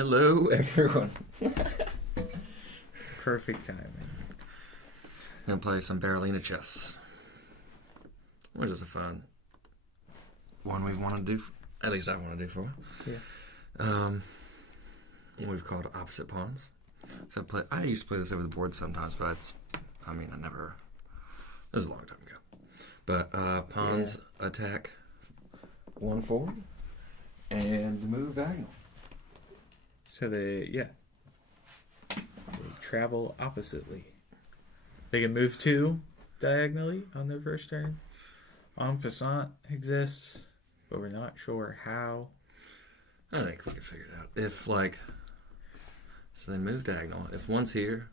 Hello, everyone. Perfect timing. I'm gonna play some Berolina Chess, which is a fun one we want to do. At least I want to do for it. Yeah. We've called Opposite Pawns. So I used to play this over the board sometimes, but I never. It was a long time ago. But pawns attack 1 forward and move diagonal. So they travel oppositely. They can move 2 diagonally on their first turn. En passant exists, but we're not sure how. I think we could figure it out. If so they move diagonal. If one's here,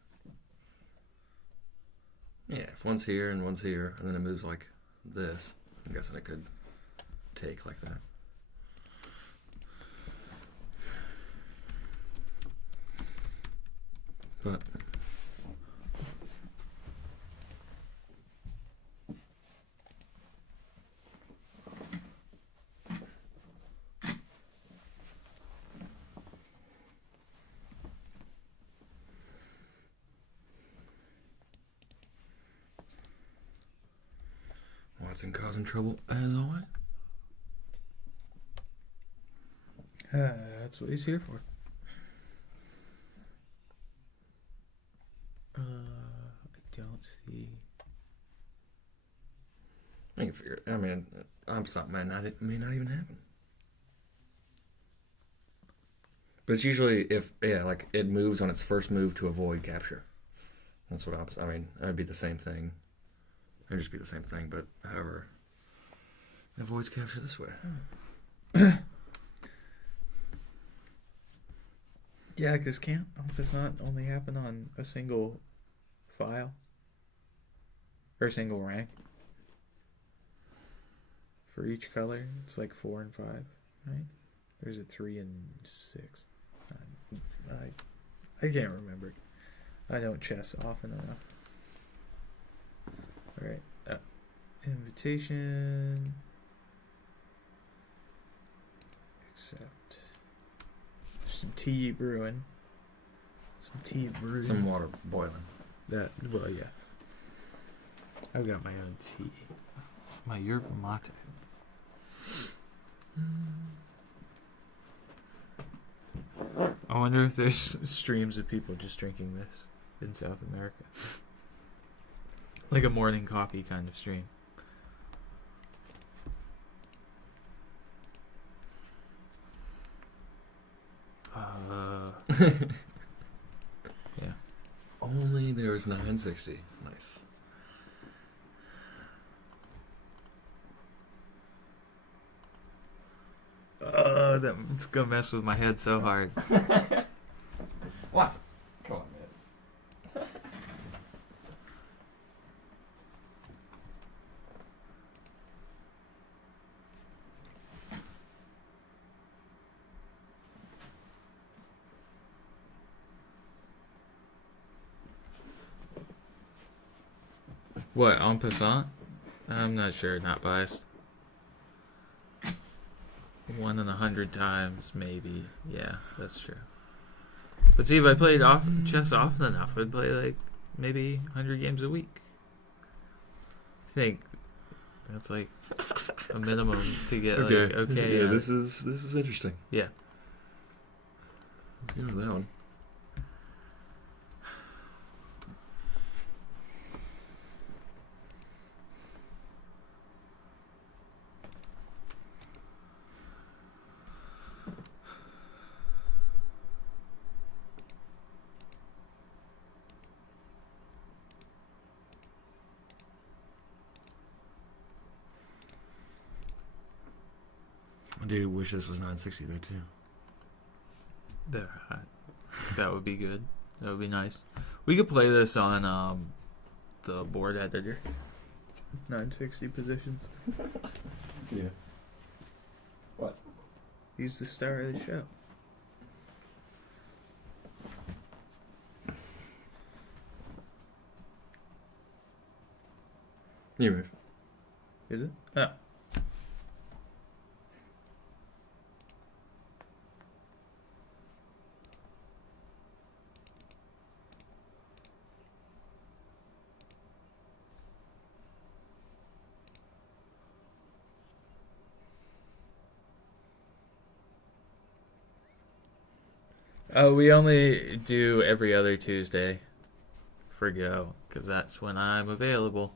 if one's here and one's here, and then it moves like this, I'm guessing it could take like that. But Watson causing trouble as always. That's what he's here for. I don't see. I can figure it. I'm something may not even happen. But it's usually if it moves on its first move to avoid capture. That's what that'd be the same thing. It'd just be the same thing, but however, it avoids capture this way. Yeah, because can't does not only happen on a single file or a single rank for each color. It's like 4 and 5, right? Or is it 3 and 6? I can't remember. I don't chess often enough. All right, invitation. Accept. There's some tea brewing. Some water boiling. Yeah. I've got my own tea. My yerba mate. I wonder if there's streams of people just drinking this in South America. Like a morning coffee kind of stream. Yeah. Only there's 960. Nice. That's gonna mess with my head so hard. What? Come on, man. What, en passant? I'm not sure, not biased. 1 in 100 times, maybe. Yeah, that's true. But see, if I played chess often enough, I'd play like maybe 100 games a week. I think that's like a minimum to get okay. Yeah, this is interesting. Yeah. Let's go with that one. I do wish this was 960 though too. That would be good. That would be nice. We could play this on the board editor. 960 positions. Yeah. What? He's the star of the show. You move. Is it? Oh. Oh, we only do every other Tuesday for Go, because that's when I'm available.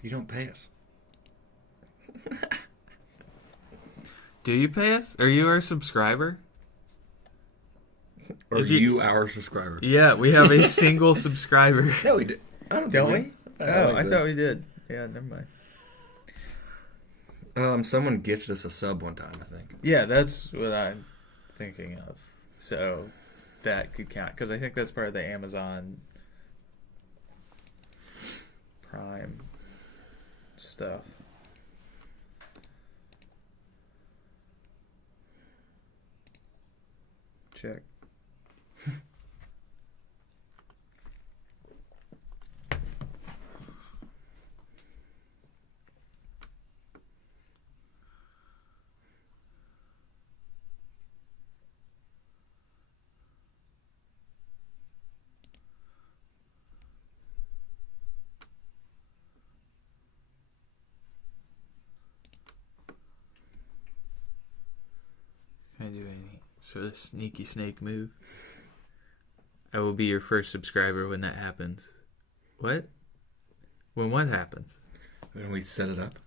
You don't pay us. Do you pay us? Are you our subscriber? Or you our subscriber? Yeah, we have a single subscriber. No, we did. I don't we? I thought we did. Yeah, never mind. Someone gifted us a sub one time, I think. Yeah, that's what I'm thinking of. So that could count, because I think that's part of the Amazon Prime stuff. Check. Can I do any sort of sneaky snake move? I will be your first subscriber when that happens. What? When what happens? When we set it up.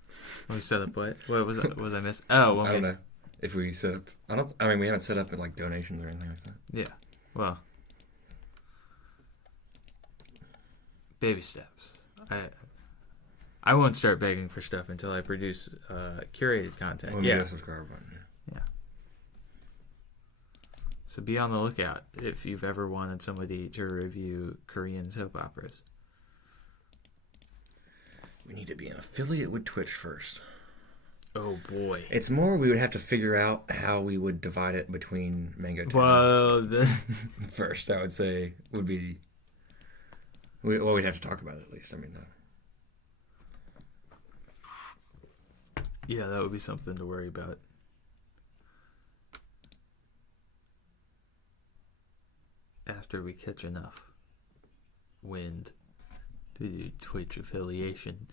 When we set up what? What was it? Was I missing? Oh, I don't know if we set up. I mean, we haven't set up in like donations or anything like that. Yeah. Well, baby steps. I won't start begging for stuff until I produce curated content. When we get a subscriber button. Yeah. So be on the lookout if you've ever wanted somebody to review Korean soap operas. We need to be an affiliate with Twitch first. Oh boy. It's more we would have to figure out how we would divide it between MangoTown. Well, first, I would say would be. We'd have to talk about it at least. I mean, yeah, that would be something to worry about. After we catch enough wind to do Twitch affiliation.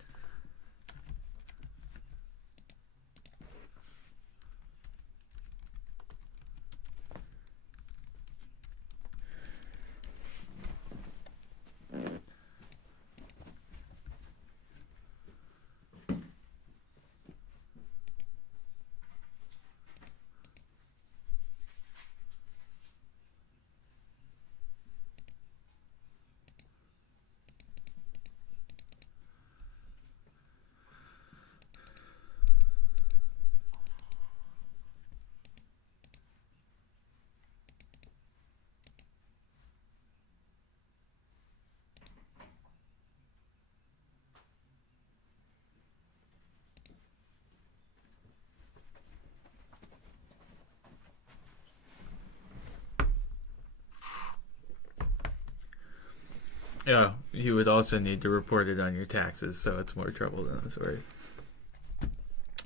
Yeah, you would also need to report it on your taxes, so it's more trouble than it's worth.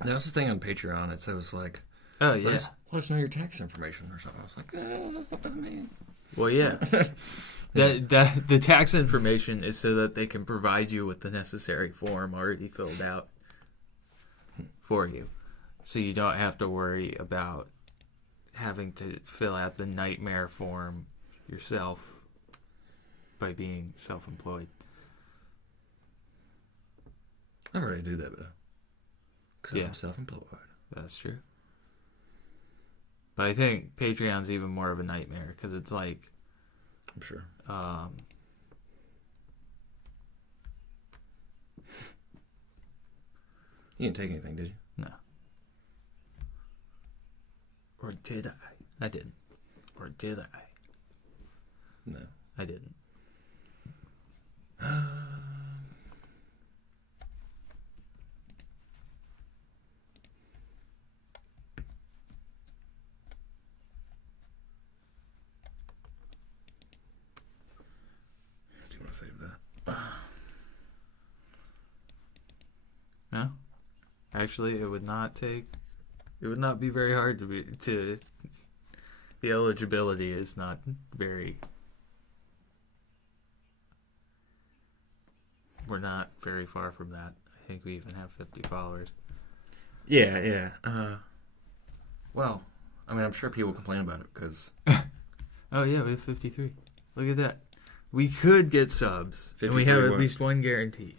there was this thing on Patreon. It says like, Oh yeah. let us know your tax information or something. I was like, Well, yeah. that the tax information is so that they can provide you with the necessary form already filled out for you, so you don't have to worry about having to fill out the nightmare form yourself by being self-employed. I already do that though, because Yeah. I'm self-employed. That's true. But I think Patreon's even more of a nightmare because it's like, I'm sure. You didn't take anything, did you? No. Or did I? I didn't. Or did I? No. I didn't. Do you want to save that? No? Actually, it would not be very hard to the eligibility is not very we're not very far from that. I think we even have 50 followers. Yeah. Well, I mean, I'm sure people complain about it because... Oh, yeah, we have 53. Look at that. We could get subs, and we 53 have at what? least one guaranteed.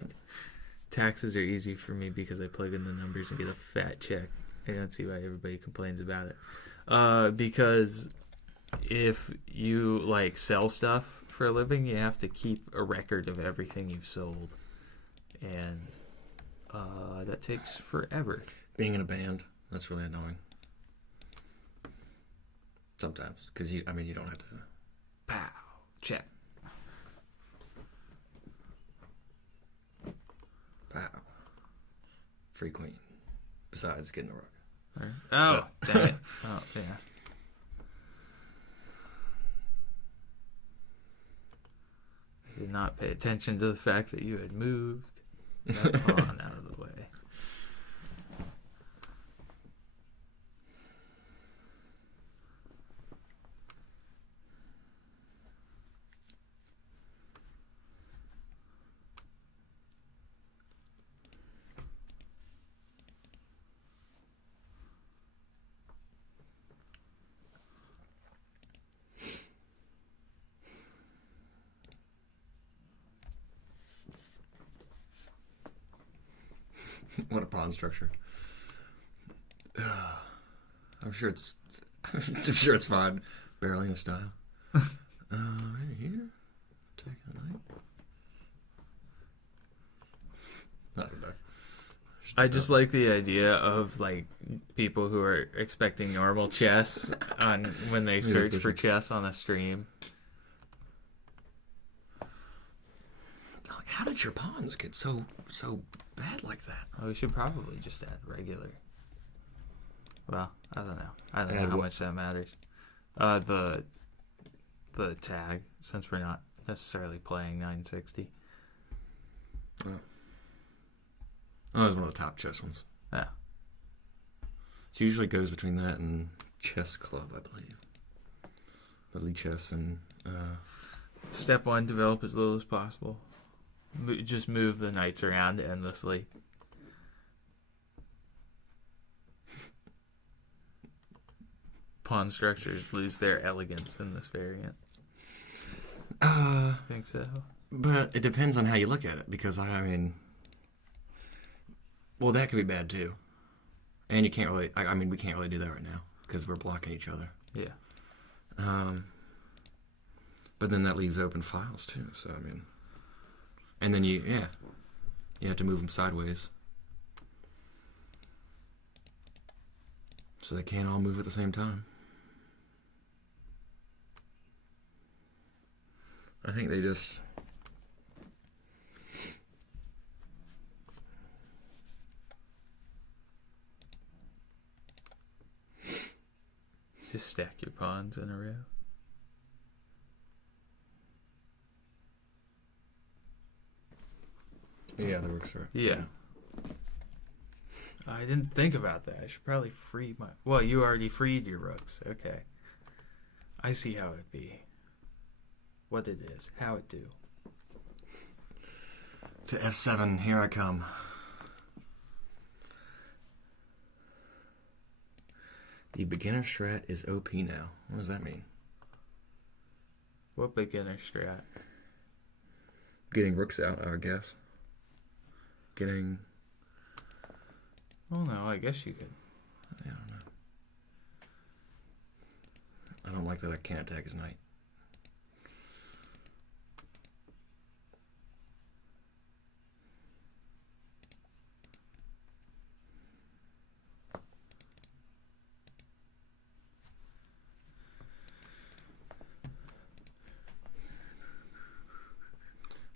Taxes are easy for me because I plug in the numbers and get a fat check. I don't see why everybody complains about it. Because if you, like, sell stuff for a living, you have to keep a record of everything you've sold. And that takes forever. Being in a band, that's really annoying. Sometimes, because you don't have to... Pow. Check. Pow. Free queen. Besides getting a rook. Right. Oh, dang it. Oh, yeah. I did not pay attention to the fact that you had moved that pawn out of the way. What a pawn structure. I'm sure it's fine. Berolina style. Right here. Taking the knight. I don't know. I just like the idea of like people who are expecting normal chess on when they search for chess on a stream. Like, how did your pawns get so bad like that? Oh, we should probably just add regular. Well, I don't know. I don't know Add how what? much that matters. The tag, since we're not necessarily playing 960. Oh, that was one of the top chess ones. Yeah. It usually goes between that and Chess Club, I believe. Elite Chess and... Step 1, develop as little as possible. Just move the knights around endlessly. Pawn structures lose their elegance in this variant. I think so. But it depends on how you look at it, because I mean... Well, that could be bad too. And you can't really... I mean, we can't really do that right now, because we're blocking each other. Yeah. But then that leaves open files too, so I mean... And then you have to move them sideways. So they can't all move at the same time. I think they just... Just stack your pawns in a row. Yeah, that works right. Yeah. I didn't think about that. I should probably free my... Well, you already freed your rooks. Okay. I see how it be. What it is. How it do. To F7, here I come. The beginner strat is OP now. What does that mean? What beginner strat? Getting rooks out, I guess. Getting... Oh no, I guess you could. I don't know. I don't like that I can't attack his knight.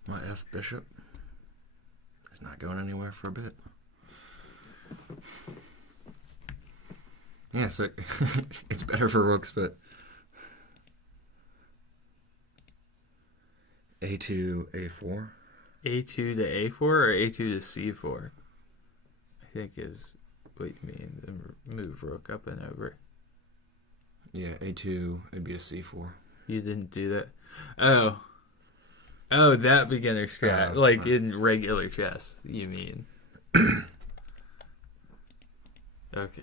My F bishop is not going anywhere for a bit. Yeah, so it's better for rooks, but A2, A4. A2 to A4 or A2 to C4? I think is what you mean. Move rook up and over. Yeah, A2 would be to C4. You didn't do that. Oh. Oh, that beginner strat. Like right. in regular chess, you mean. Okay.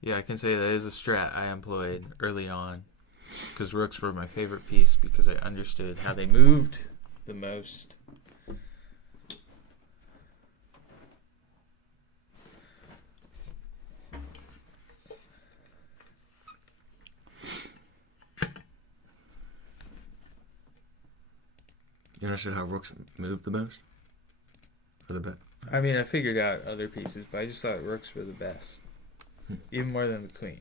Yeah, I can say that is a strat I employed early on. Because rooks were my favorite piece because I understood how they moved the most. You understood how rooks move the most? For the bet? I mean, I figured out other pieces, but I just thought rooks were the best. Even more than the queen.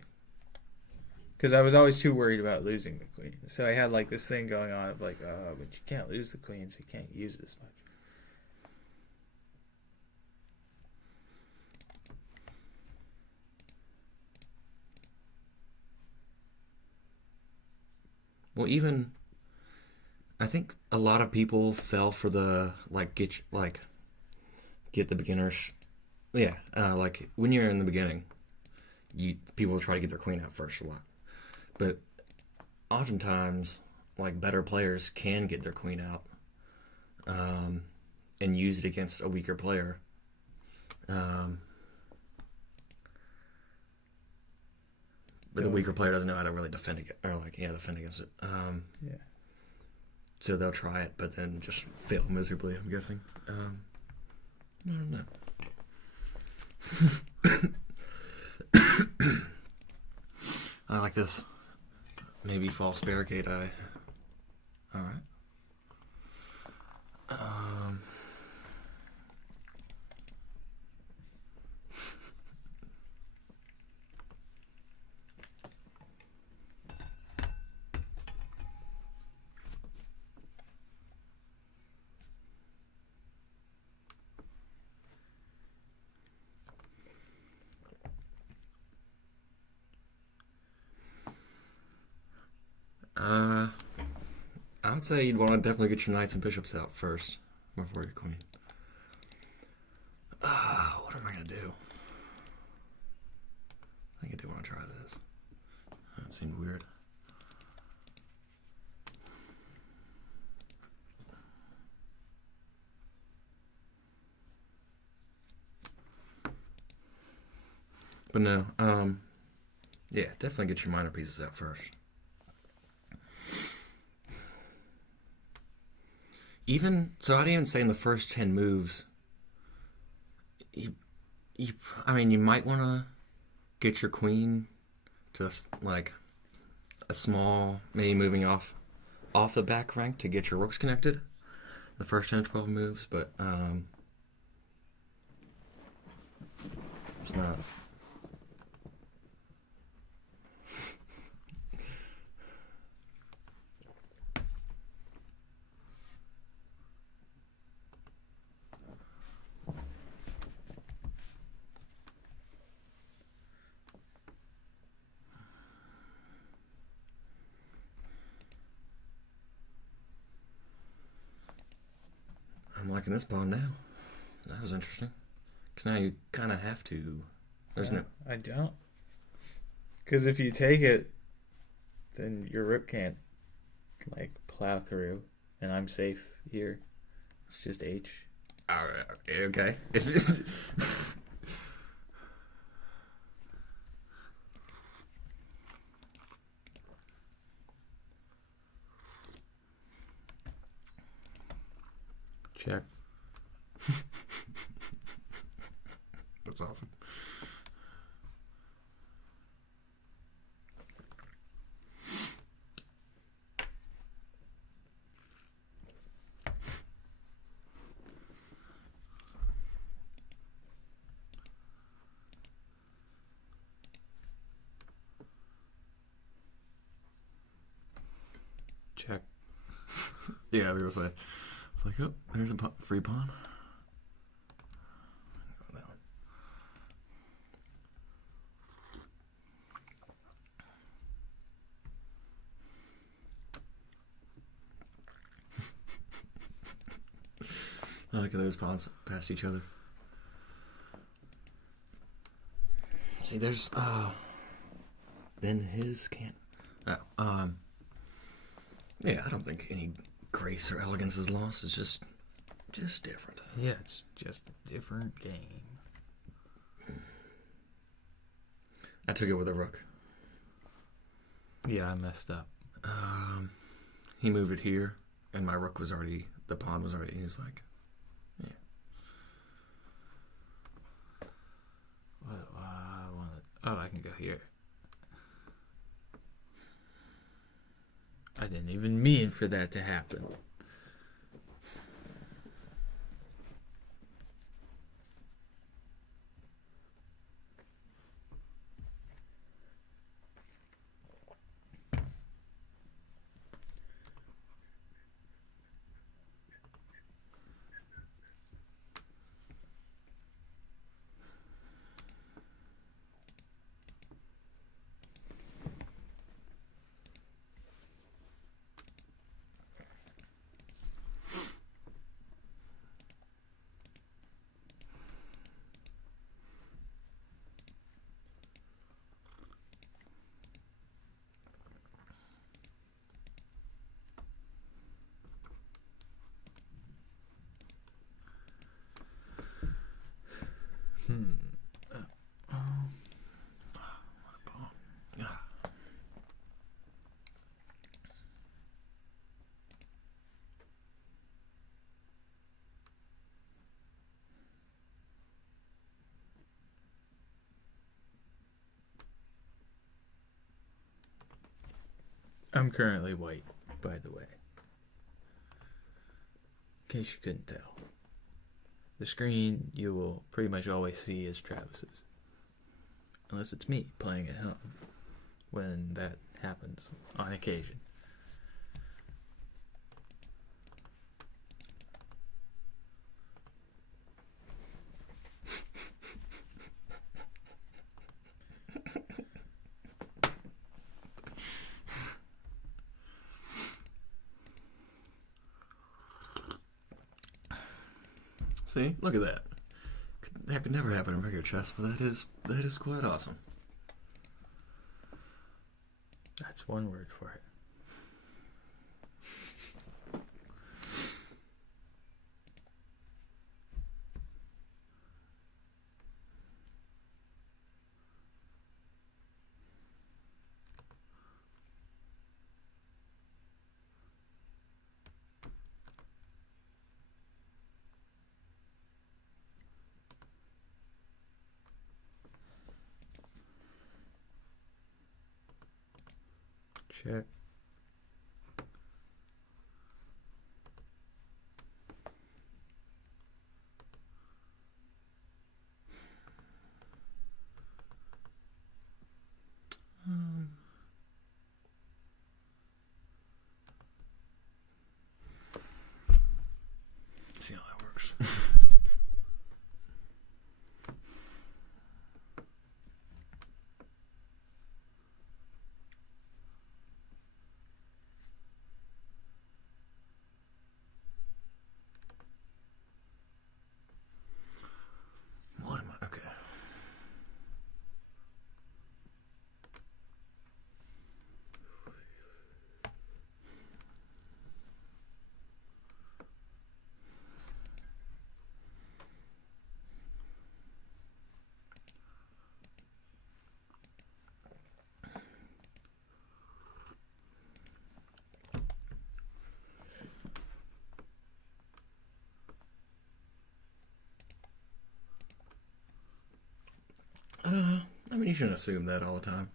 Because I was always too worried about losing the queen. So I had like this thing going on of like, oh, but you can't lose the queen, so you can't use it as much. Well, even I think a lot of people fell for the get the beginners. Yeah, like when you're in the beginning, people try to get their queen out first a lot, but oftentimes like better players can get their queen out, and use it against a weaker player. But the weaker player doesn't know how to really defend against, defend against it. Yeah. So they'll try it, but then just fail miserably, I'm guessing. I don't know. I like this. Maybe false barricade eye. Alright. I would say you'd want to definitely get your knights and bishops out first before your queen. What am I going to do? I think I do want to try this. That seemed weird. But no, yeah, definitely get your minor pieces out first. I'd even say in the first 10 moves, you might want to get your queen just like a small, maybe moving off the back rank to get your rooks connected. The first 10 or 12 moves, but it's not. I'm liking this pawn now. That was interesting. Because now you kind of have to. I don't. Because if you take it, then your rook can't, like, plow through. And I'm safe here. It's just H. Okay. Check. That's awesome. Check. Yeah, I was gonna say. It's like, oh, there's a free pawn. I like how those pawns past each other. See, there's then his can't. Yeah, I don't think any grace or elegance is lost. It's just different. Yeah, it's just a different game. I took it with a rook. Yeah, I messed up. He moved it here, and my rook was already, the pawn was already, he's like, yeah. I can go here. I didn't even mean for that to happen. I'm currently white, by the way. In case you couldn't tell. The screen you will pretty much always see is Travis's. Unless it's me playing at home. When that happens on occasion. See, look at that. That could never happen in regular chess, but that is quite awesome. That's one word for it. Check. See how that works. What am I? Okay. I mean, you shouldn't assume that all the time.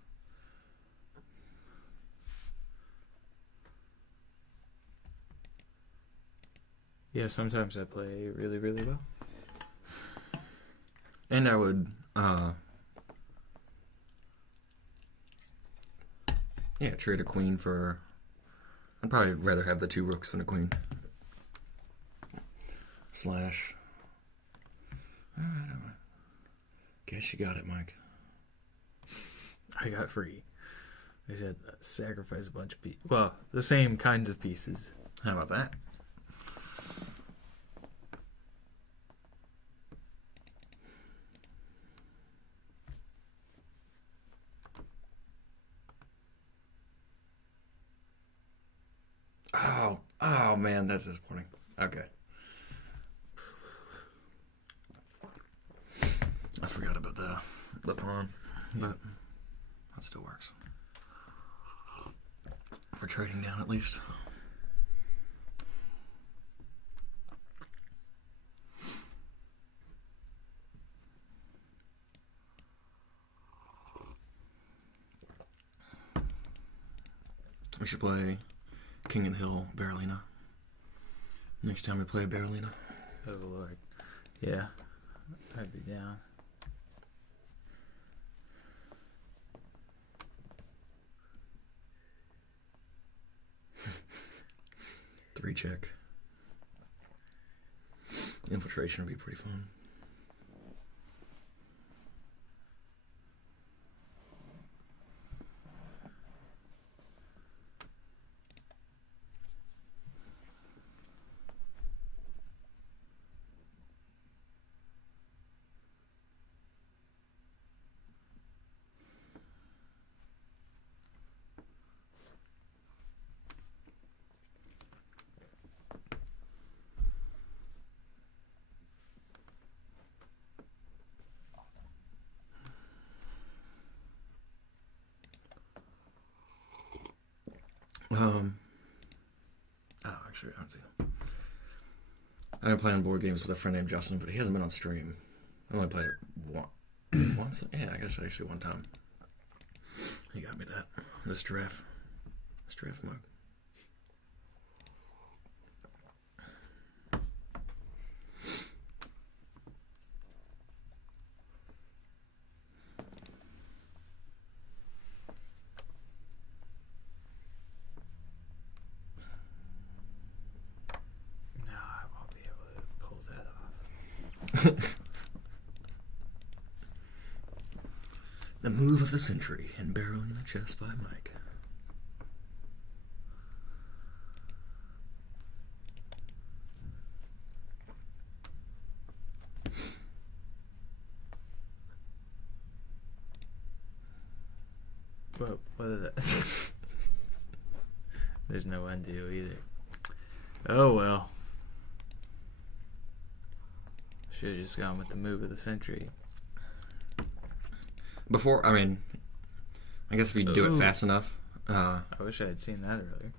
Yeah, sometimes I play really, really well. And I would, trade a queen for. I'd probably rather have the 2 rooks than a queen. Slash. Alright, guess you got it, Mike. I got free. I said sacrifice a bunch of pieces. Well, the same kinds of pieces. How about that? Oh man, that's disappointing. Okay. I forgot about the pawn, but that still works. For trading down, at least. We should play King and Hill Berolina. Next time we play Berolina. Oh Lord. Yeah. I'd be down. Three check. Infiltration would be pretty fun. Actually, I don't see him. I've been playing board games with a friend named Justin, but he hasn't been on stream. I only played it once. Yeah, I guess actually one time. He got me that. This giraffe mug. The move of the century in Berolina Chess by Mike. What is that? There's no undo either. Oh well. Should have just gone with the move of the century. Before, I mean, I guess if you do it fast enough. I wish I had seen that earlier.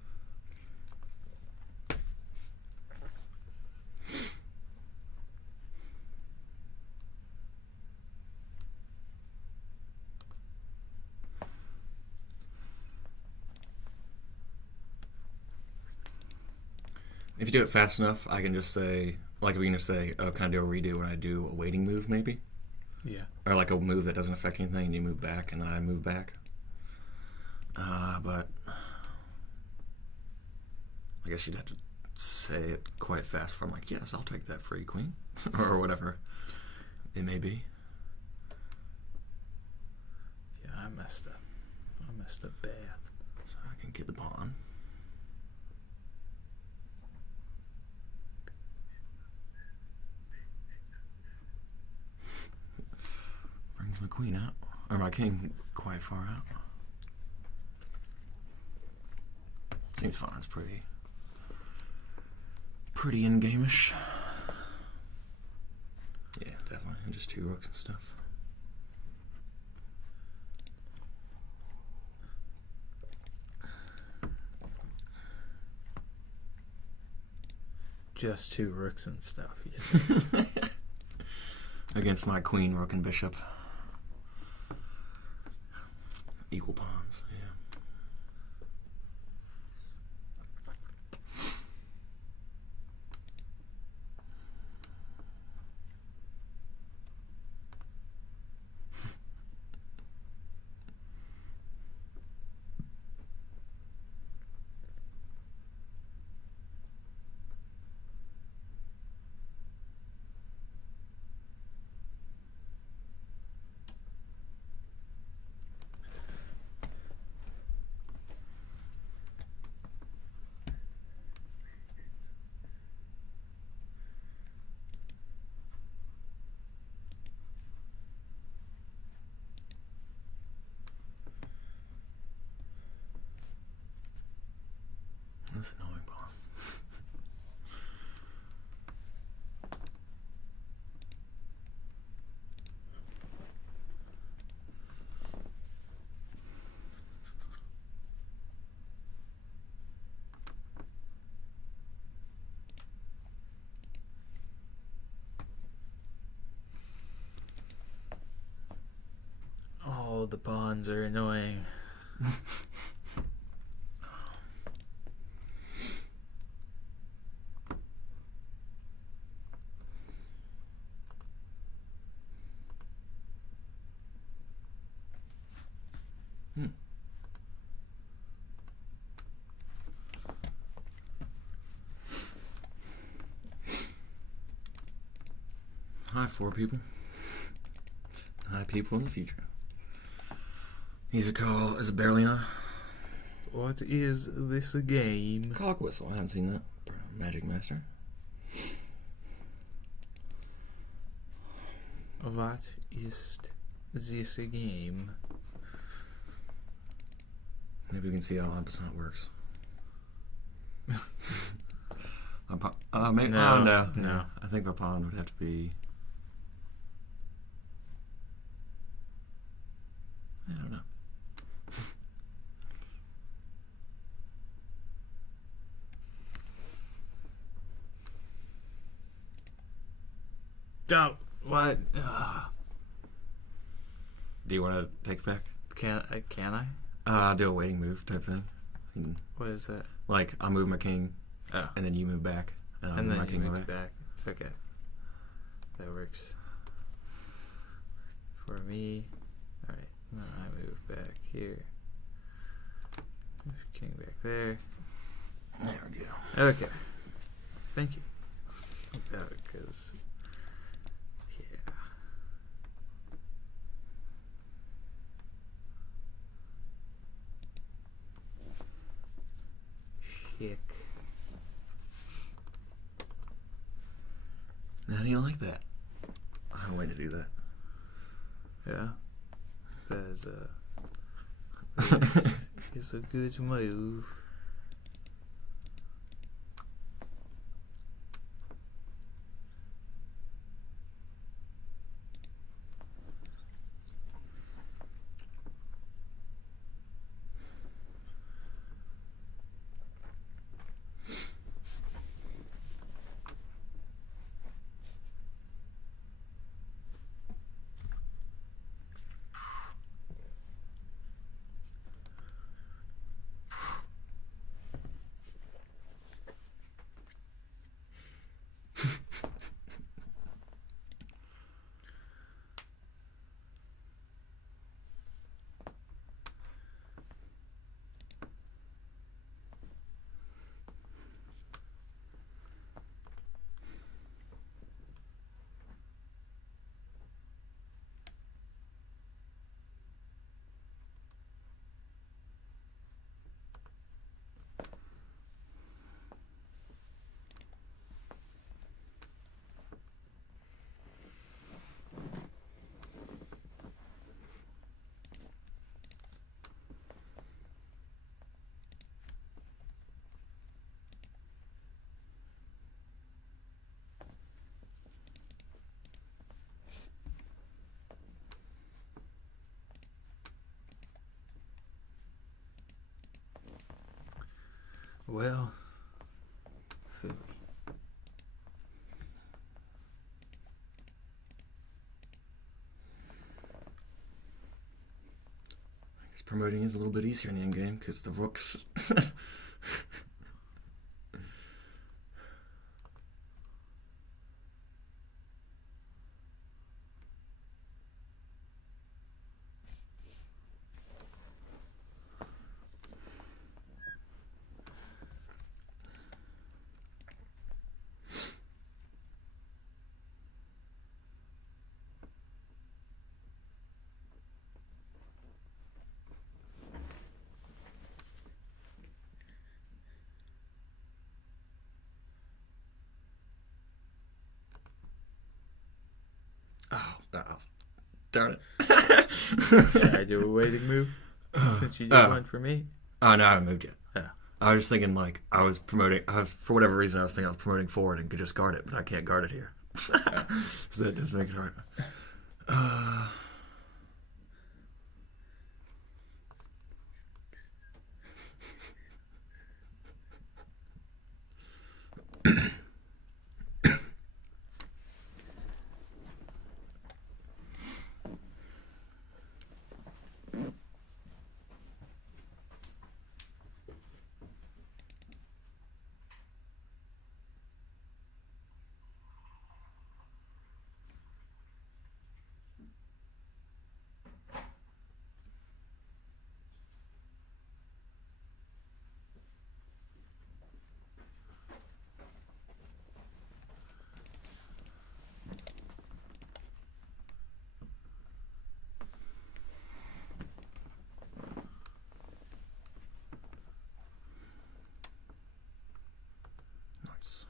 If you do it fast enough, I can just say, like, we can just say, oh, can I do a redo when I do a waiting move, maybe? Yeah. Or like a move that doesn't affect anything, and you move back, and then I move back. But I guess you'd have to say it quite fast before I'm like, yes, I'll take that free queen, or whatever it may be. Yeah, I messed up. I messed up bad. So I can get the pawn. Brings my queen out, or my king quite far out. Seems fine. It's pretty in-game-ish. Yeah, definitely. And just 2 rooks and stuff. Just 2 rooks and stuff, he said. Against my queen, rook, and bishop. Equal pawns, yeah. this annoying pawn. Oh, the pawns are annoying. Hi, 4 people. Hi, people in the future. Music call is Berolina. What is this game? Clock whistle. I haven't seen that. Magic Master. What is this game? Maybe we can see how odd percent works. Maybe, No, no. no. I think my pawn would have to be. I don't know. Don't. What? Do you want to take it back? Can I? Do a waiting move type thing. What is that? Like, I'll move my king, Oh. and then you move back, and I'll And move then my you king move back. it back. Okay. That works. For me. Alright. Then I move back here. Move king back there. There we go. Okay. Thank you. Because. Yeah. Chick. How do you like that? I'm waiting to do that. Yeah. That is it's a good move. Well, food. I guess promoting is a little bit easier in the end game because the rooks. Oh, darn it. Should I do a waiting move? Since you did one for me? Oh, no, I haven't moved yet. Yeah. I was thinking like for whatever reason I was thinking I was promoting forward and could just guard it, but I can't guard it here. So that does make it hard. Nice.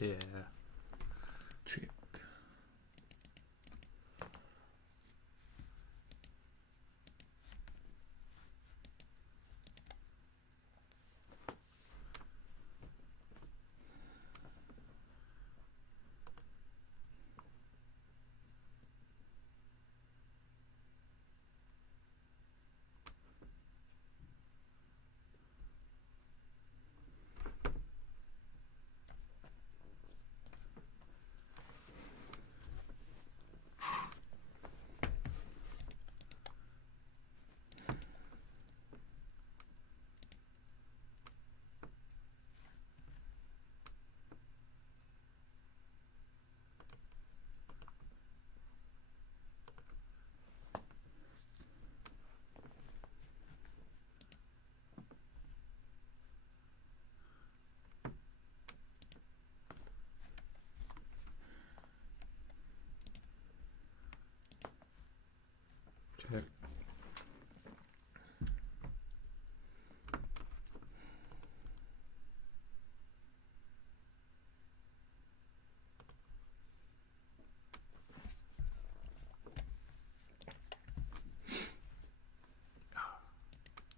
Yeah. Check. Check.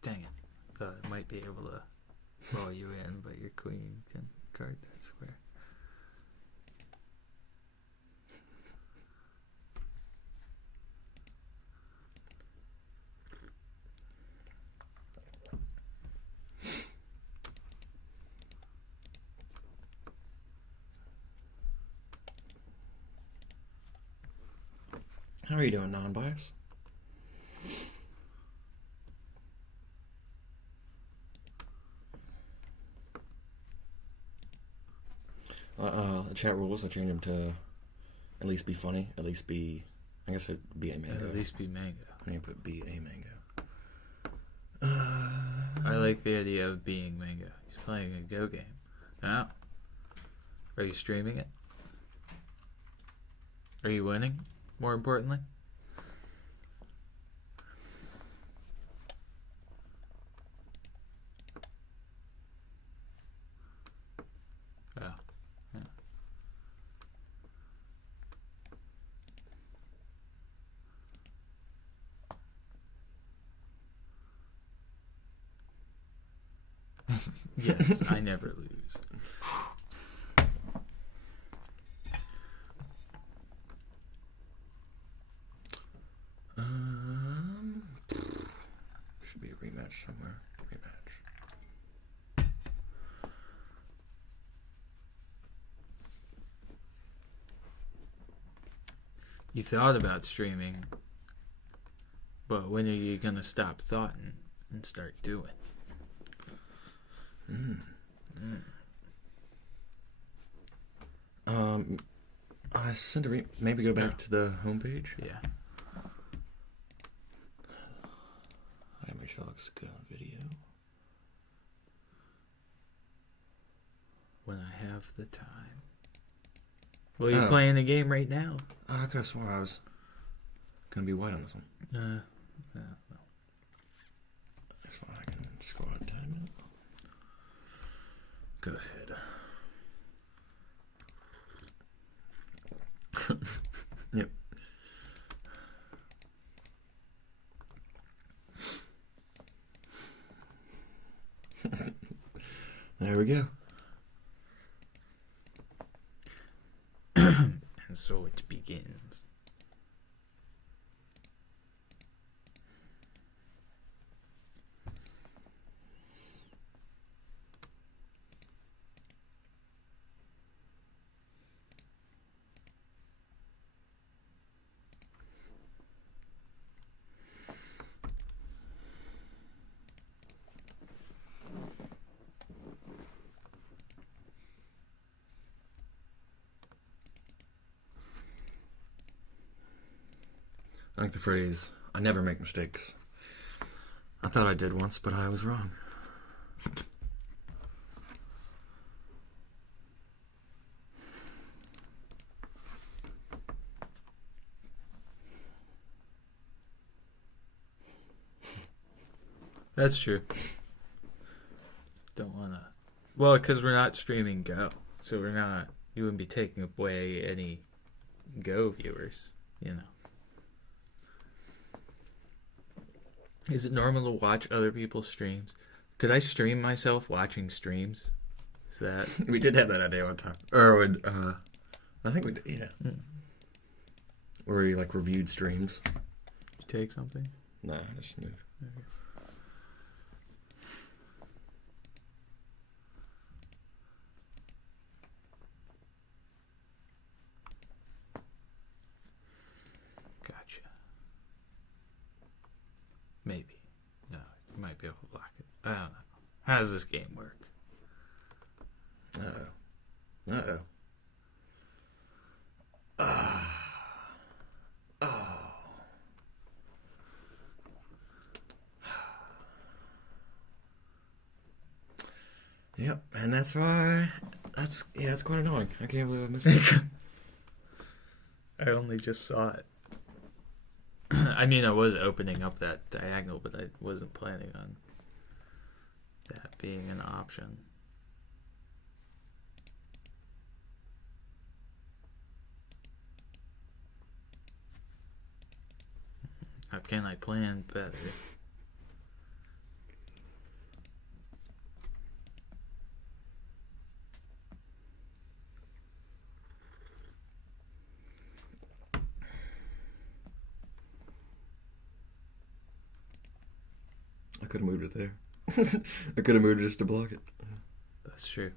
Dang it. Thought I might be able to blow you in, but your queen can guard that square. How are you doing, non-bias? The chat rules, I changed them to at least be funny, at least be, I guess it'd be a mango. At least be mango. I need to put be a mango. I like the idea of being mango. He's playing a Go game. Now, are you streaming it? Are you winning, more importantly? Yes, I never lose. Should be a rematch somewhere. Rematch. You thought about streaming, but when are you gonna stop thoughting and start doing? I sent a maybe go back to the homepage. Yeah. I gotta make sure it looks good on video. When I have the time. Well, you're playing the game right now. I could have sworn I was gonna be white on this one. No. This one I can scroll down a minute. Go ahead. Yep. There we go. And so it begins. I like the phrase, I never make mistakes. I thought I did once, but I was wrong. That's true. Don't wanna. Well, because we're not streaming Go, so we're not. You wouldn't be taking away any Go viewers, you know. Is it normal to watch other people's streams? Could I stream myself watching streams? Is that... We did have that idea one time. Or, I think we did, yeah. Where we, like, reviewed streams. Did you take something? Nah, I just moved. Okay. Gotcha. Maybe. No, you might be able to block it. I don't know. How does this game work? Uh-oh. Uh-oh. Oh. Yep, and that's why... That's quite annoying. I can't believe I missed it. I only just saw it. I mean, I was opening up that diagonal, but I wasn't planning on that being an option. How can I plan better? I could have moved it there. I could have moved it just to block it. That's true.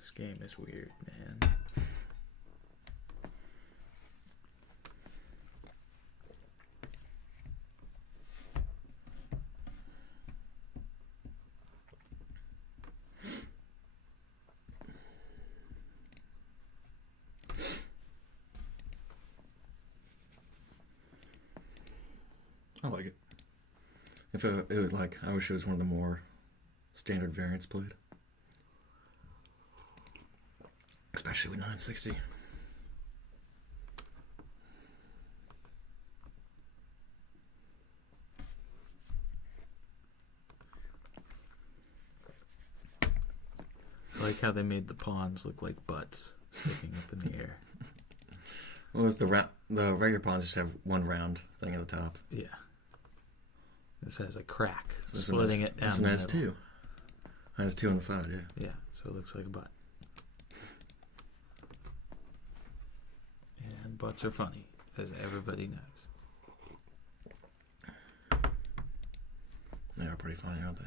This game is weird, man. I like it. If it was like, I wish it was one of the more standard variants played. Especially with 960. I like how they made the pawns look like butts sticking up in the air. What was the regular pawns just have one round thing at the top. Yeah. This has a crack, So splitting it down the middle. This one has middle. two. It has two on the side, yeah. Yeah, so it looks like a butt. And butts are funny, as everybody knows. They are pretty funny, aren't they?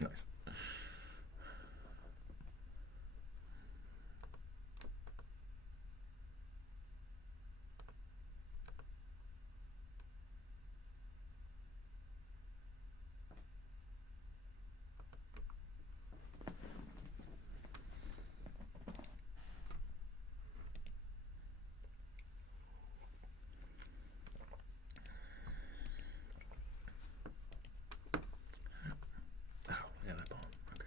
Nice. Oh, yeah, that pawn. Okay.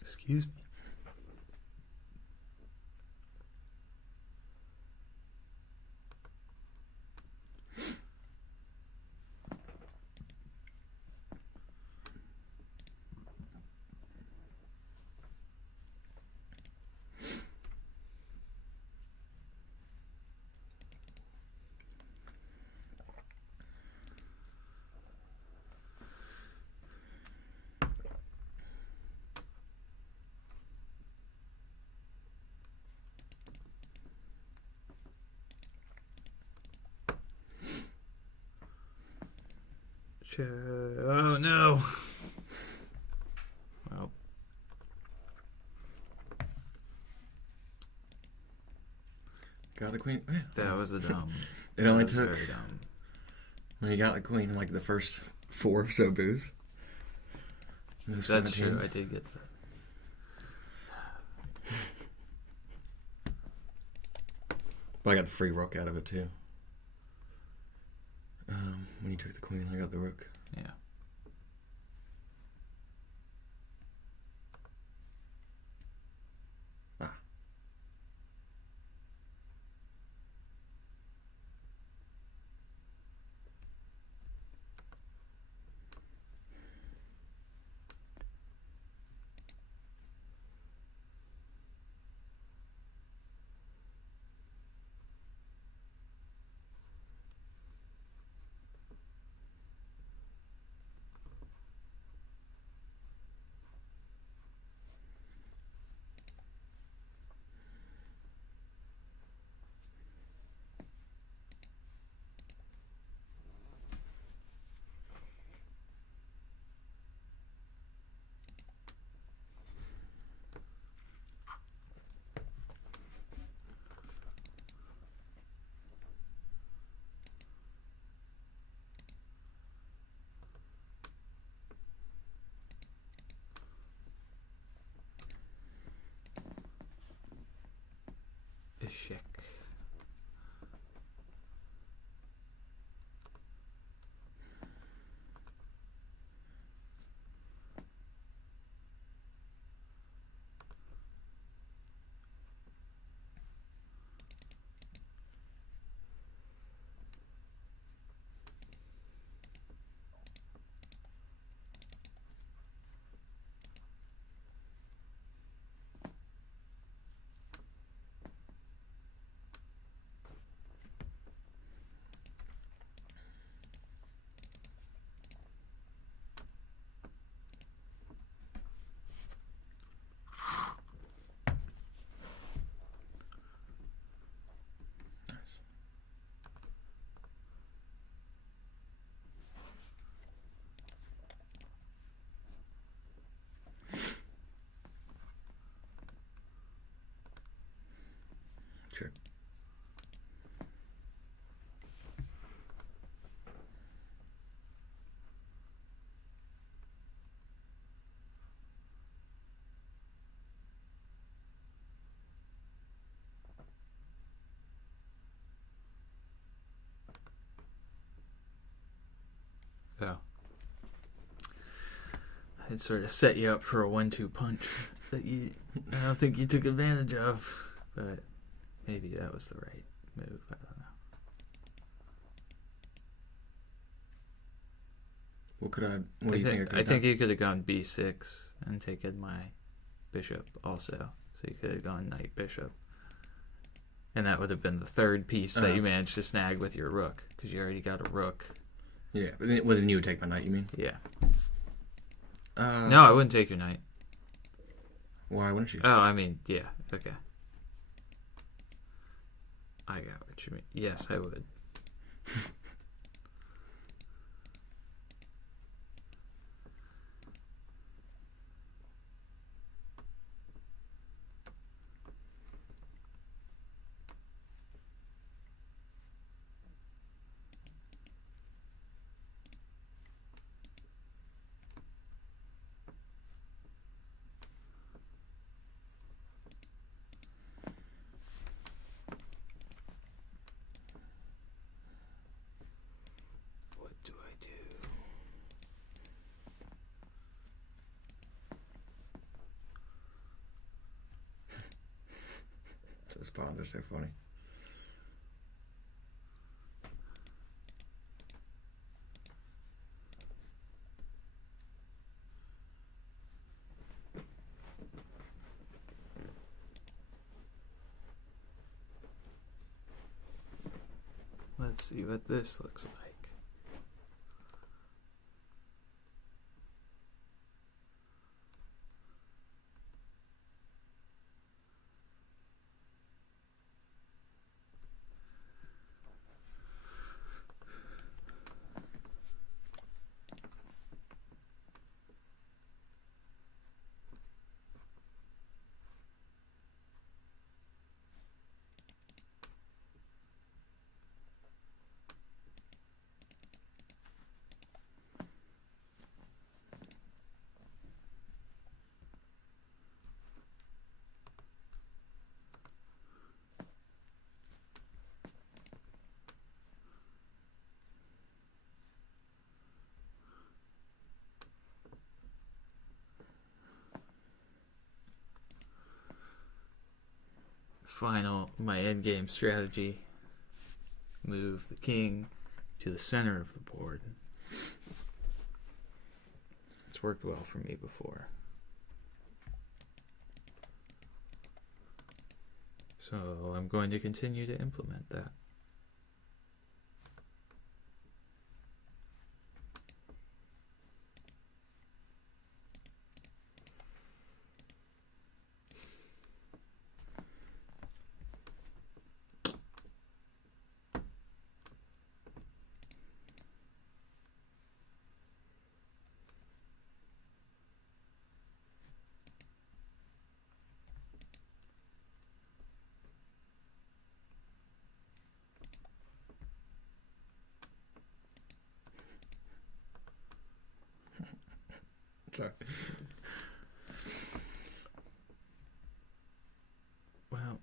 Excuse me. Oh no. Well, Got the queen. Yeah. that was a dumb. It that only was took, very dumb. when you got the queen, like the first 4 or so boos. Move That's 17. true. I did get that. But I got the free rook out of it too. When you took the queen, I got the rook. Yeah. Ah. Check. Sure. Oh. I'd sort of set you up for a 1-2 punch that I don't think you took advantage of, but maybe that was the right move. I don't know. What do you think I could I have think done? you could have gone b6 and taken my bishop also. So you could have gone knight bishop. And that would have been the third piece that you managed to snag with your rook, because you already got a rook. Yeah, but then you would take my knight, you mean? Yeah. No, I wouldn't take your knight. Why wouldn't you? Oh, I mean, yeah, okay. I got what you mean. Yes, I would. What do I do? Those pawns are so funny. Let's see what this looks like. My endgame strategy. Move the king to the center of the board. It's worked well for me before. So I'm going to continue to implement that. Sorry. Well,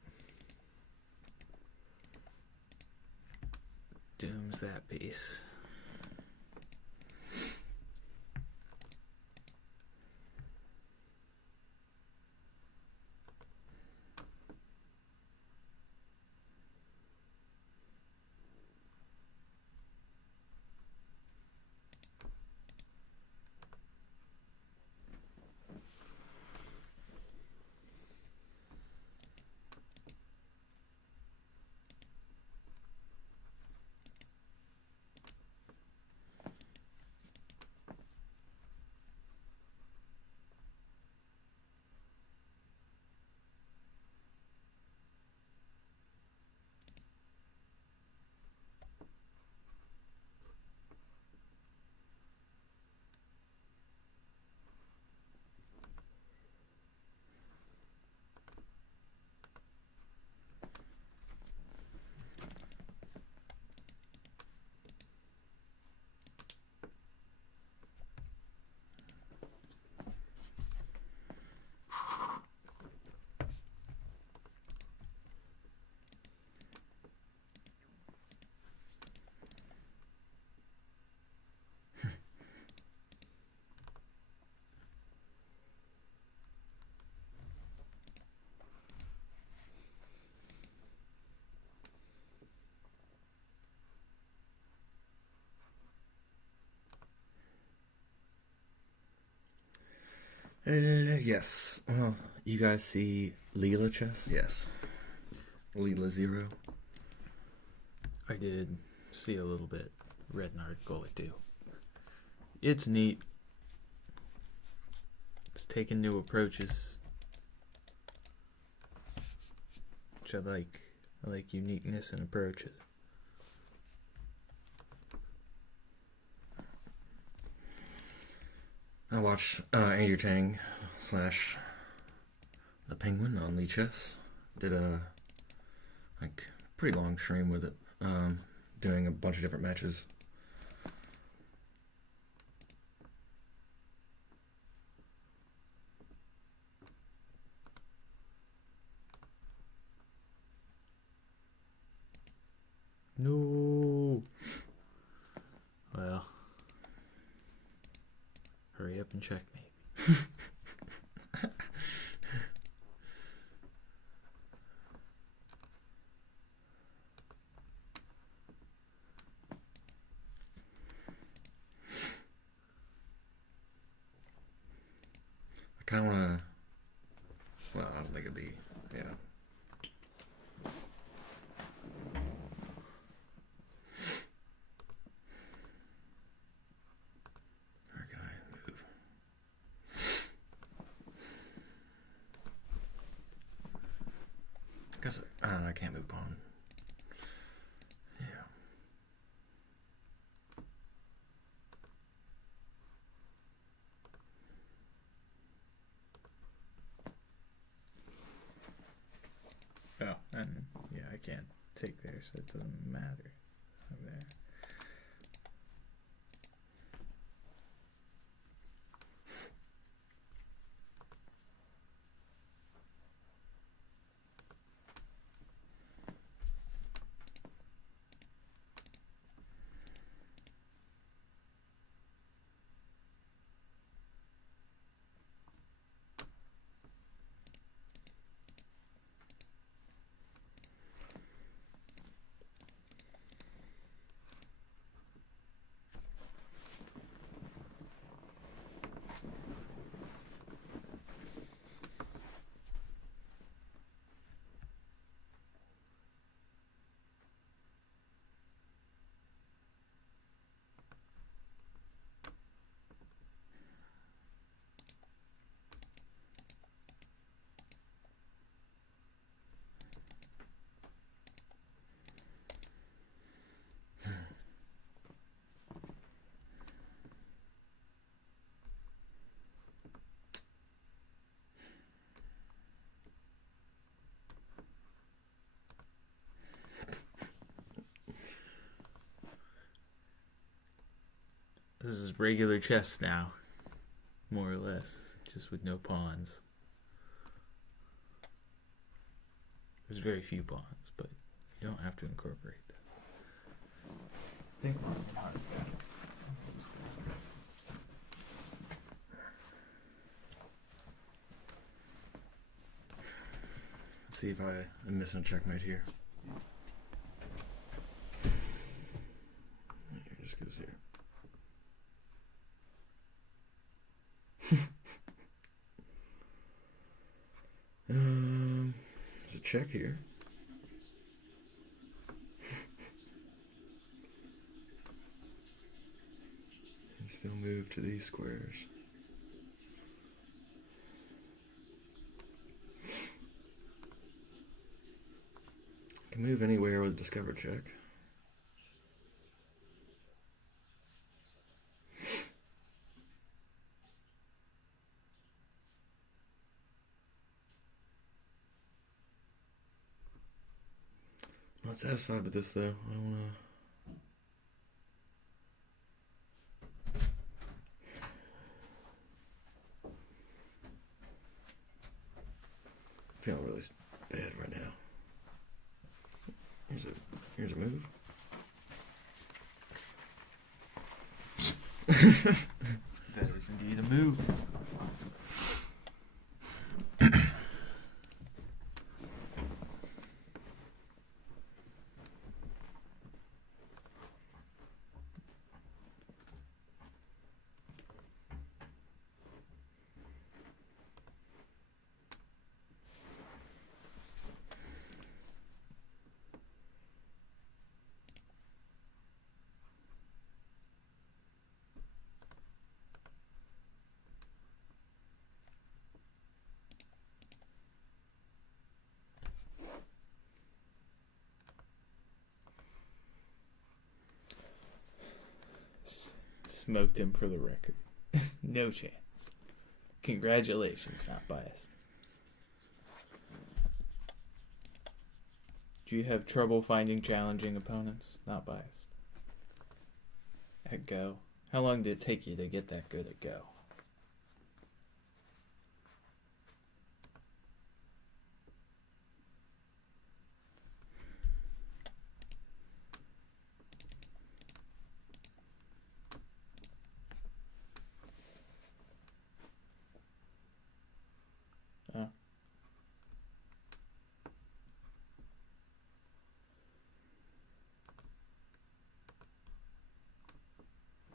Yes. Well, you guys see Leela chess? Yes. Leela 0. I did see a little bit. Read an article or two. It's neat. It's taking new approaches, which I like. I like uniqueness in approaches. I watched Andrew Tang / the Penguin on Lee Chess. Did a pretty long stream with it, doing a bunch of different matches. No. Well, hurry up and check me. I kind of want to. Well, I don't think it'd be. Yeah. Where can I move? Guess I don't know. I can't move pawn. Yeah. Oh, and yeah, I can't take there, so it doesn't matter. Over there. This is regular chess now, more or less, just with no pawns. There's very few pawns, but you don't have to incorporate them. I think Let's see if I am missing a checkmate here. Here, just goes here. There's a check here. And still move to these squares. Can move anywhere with discovered check. Not satisfied with this though. I don't wanna. Feeling really bad right now. Here's a move. that is indeed a move. smoked him for the record. No chance. Congratulations, not biased. Do you have trouble finding challenging opponents? Not biased. At Go. How long did it take you to get that good at Go? Oh.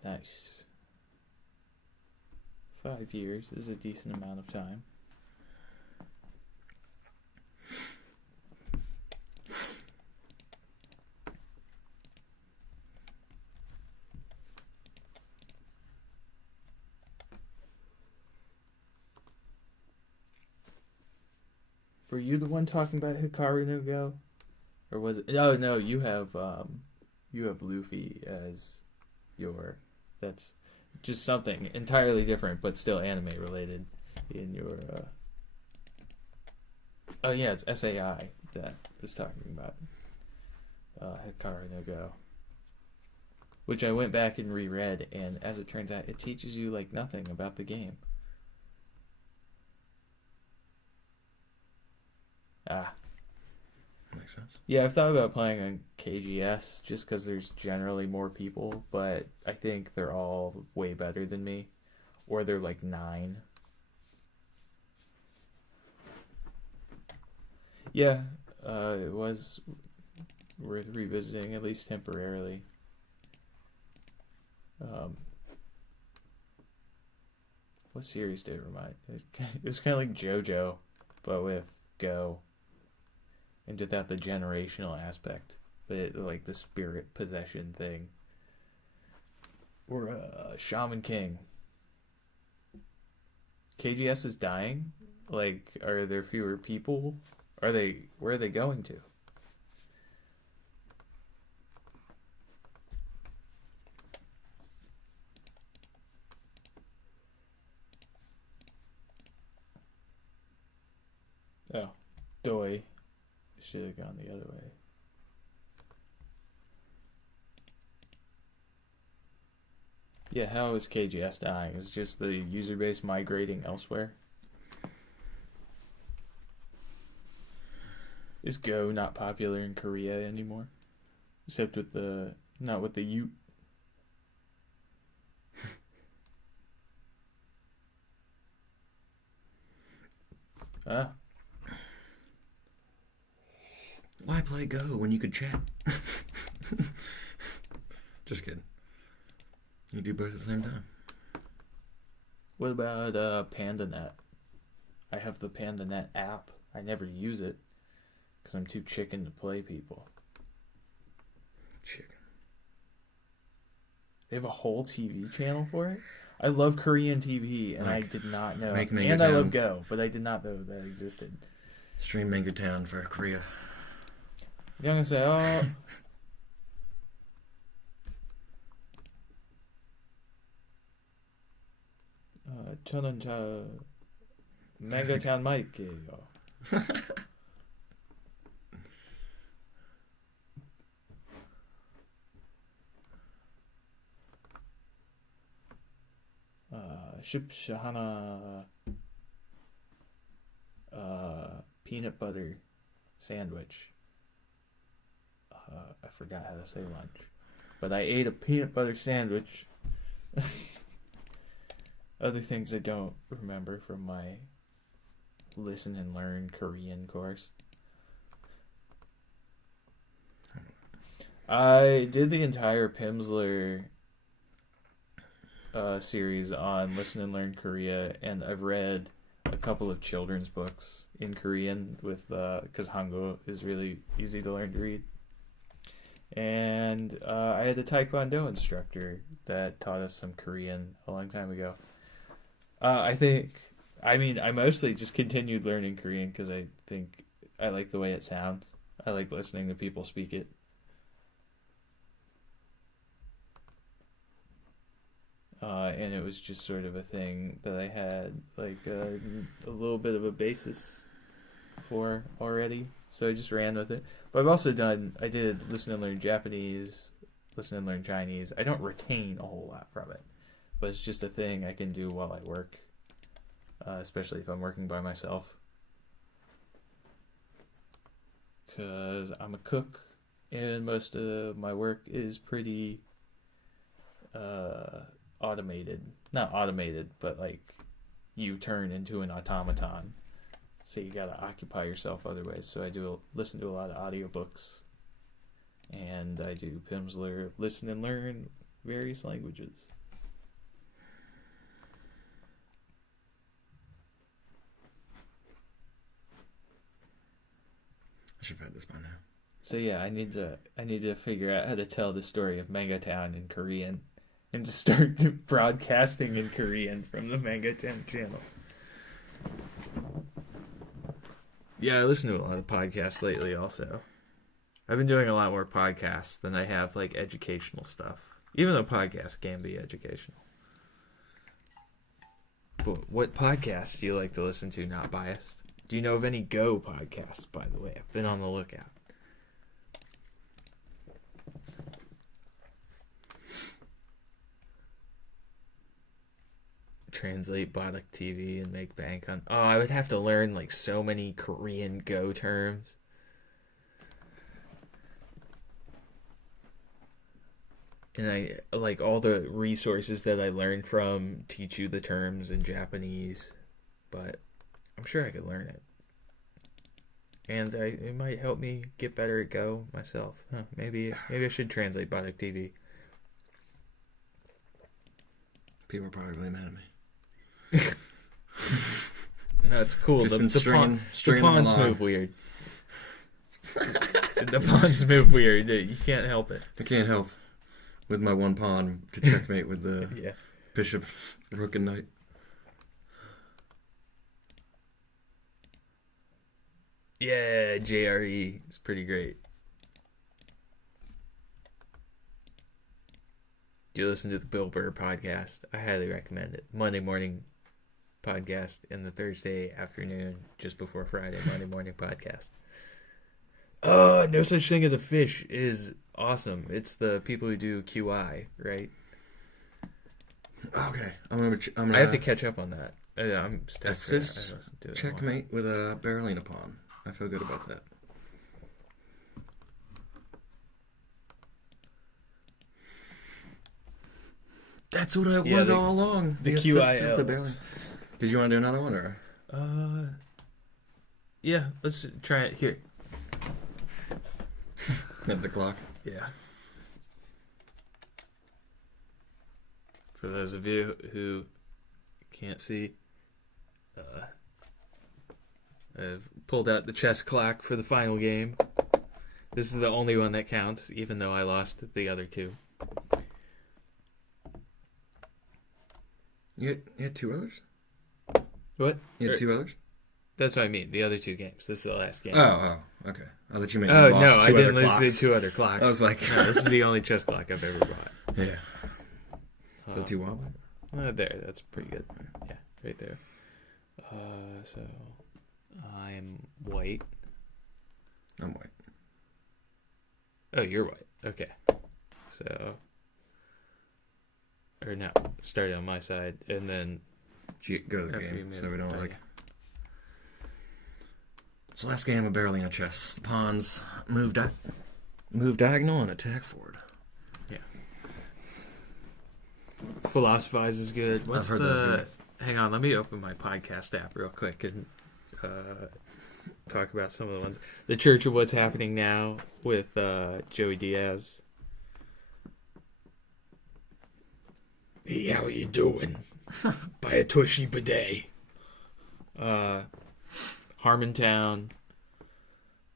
Nice. 5 years is a decent amount of time. Were you the one talking about Hikaru no Go? Or was it? Oh no, you have Luffy as your. That's just something entirely different, but still anime related. In your. Oh yeah, it's SAI that was talking about Hikaru no Go, which I went back and reread, and as it turns out, it teaches you like nothing about the game. Makes sense. Yeah, I've thought about playing on KGS just because there's generally more people, but I think they're all way better than me. Or they're like 9. Yeah, it was worth revisiting, at least temporarily. What series did it remind? It was kind of like JoJo, but with Go. And without the generational aspect, but like the spirit possession thing. Or Shaman King. KGS is dying? Like, are there fewer people? Where are they going to? Oh, Doi. Should have gone the other way. Yeah, how is KGS dying? Is it just the user base migrating elsewhere? Is Go not popular in Korea anymore? Except with the... not with the Ute. Ah. Why play Go when you could chat? Just kidding. You do both at the same time. What about PandaNet? I have the PandaNet app. I never use it because I'm too chicken to play people. Chicken. They have a whole TV channel for it? I love Korean TV, and I did not know. Make And I MangoTown. love Go, but I did not know that existed. Stream MangoTown for Korea. You're gonna say, oh... 저는 MangoTownMike예요. 쉽지 하나 peanut butter sandwich. I forgot how to say lunch, but I ate a peanut butter sandwich. Other things I don't remember from my listen and learn Korean course. I did the entire Pimsleur series on Listen and Learn Korea, and I've read a couple of children's books in Korean with because Hangul is really easy to learn to read. And I had a Taekwondo instructor that taught us some Korean a long time ago. I mostly just continued learning Korean because I think I like the way it sounds. I like listening to people speak it. and it was just sort of a thing that I had like a little bit of a basis for already, so I just ran with it. But I did listen and learn Japanese, listen and learn Chinese. I don't retain a whole lot from it, but it's just a thing I can do while I work, especially if I'm working by myself. Because I'm a cook, and most of my work is pretty automated. Not automated, but like you turn into an automaton. So you gotta occupy yourself other ways. So I listen to a lot of audiobooks, and I do Pimsleur, listen and learn various languages. I should have had this by now. So yeah, I need to figure out how to tell the story of MangoTown in Korean, and just start broadcasting in Korean from the MangoTown channel. Yeah, I listen to a lot of podcasts lately also. I've been doing a lot more podcasts than I have like educational stuff. Even though podcasts can be educational. But what podcasts do you like to listen to, not biased? Do you know of any Go podcasts, by the way? I've been on the lookout. Translate Bodic TV and make bank on... Oh, I would have to learn like so many Korean Go terms. And I like all the resources that I learned from teach you the terms in Japanese, but I'm sure I could learn it. And it might help me get better at Go myself. Huh, maybe I should translate Bodic TV. People are probably really mad at me. No, it's cool. The pawns move weird. The pawns move weird. You can't help it. I can't help with my one pawn to checkmate with the Yeah. bishop, rook, and knight. Yeah, JRE is pretty great. Do you listen to the Bill Burr podcast? I highly recommend it. Monday morning podcast and the Thursday afternoon, just before Friday, Monday morning podcast. Oh, No Such Thing as a Fish is awesome. It's the people who do QI, right? Okay, I'm gonna I have to catch up on that. I'm assist checkmate with a Berolina pawn. I feel good about that. That's what I wanted all along. The QIL. Did you want to do another one or? Yeah, let's try it here. At the clock. Yeah. For those of you who can't see, I've pulled out the chess clock for the final game. This is the only one that counts, even though I lost the other two. You had two others? What? You had two others? That's what I mean. The other two games. This is the last game. Oh, okay. I thought you meant you lost no, I two didn't other lose clocks. the two other clocks. I was like, no, this is the only chess clock I've ever bought. Yeah. Is that too wobbly? There, that's pretty good. Yeah, right there. So I'm white. I'm white. Oh, you're white. Okay. So, or no, start on my side, and then go to the game, so we don't like. It's the last game of Berolina Chess. The pawns move diagonal and attack forward. Yeah. Philosophize is good. What's the? Hang on, let me open my podcast app real quick and talk about some of the ones. The Church of What's Happening Now with Joey Diaz. Hey, how you doing? By a tushy bidet. Harmontown.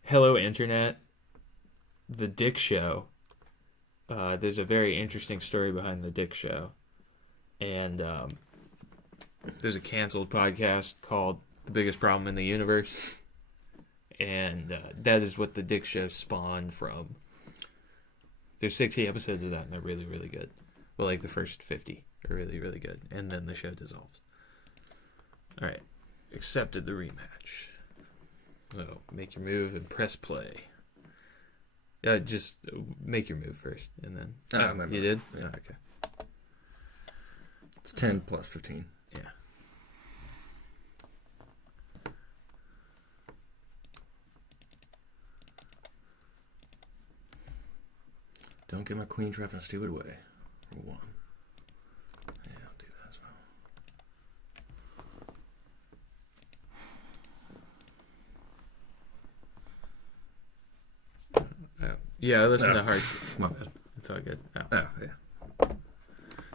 Hello Internet. The Dick Show. There's a very interesting story behind the Dick Show. And there's a canceled podcast called The Biggest Problem in the Universe. And that is what the Dick Show spawned from. There's 60 episodes of that, and they're really, really good. Well, like the first 50. are really, really good. And then the show dissolves. All right. Accepted the rematch. So make your move and press play. Yeah, just make your move first, and then... Oh, you did? Yeah. Oh, okay. It's 10 plus 15. Yeah. Don't get my queen trapped in a stupid way. For 1. Yeah, I'll do that as well. Oh. Yeah, I listened to hard... My bad. It's all good. Oh. Oh, yeah.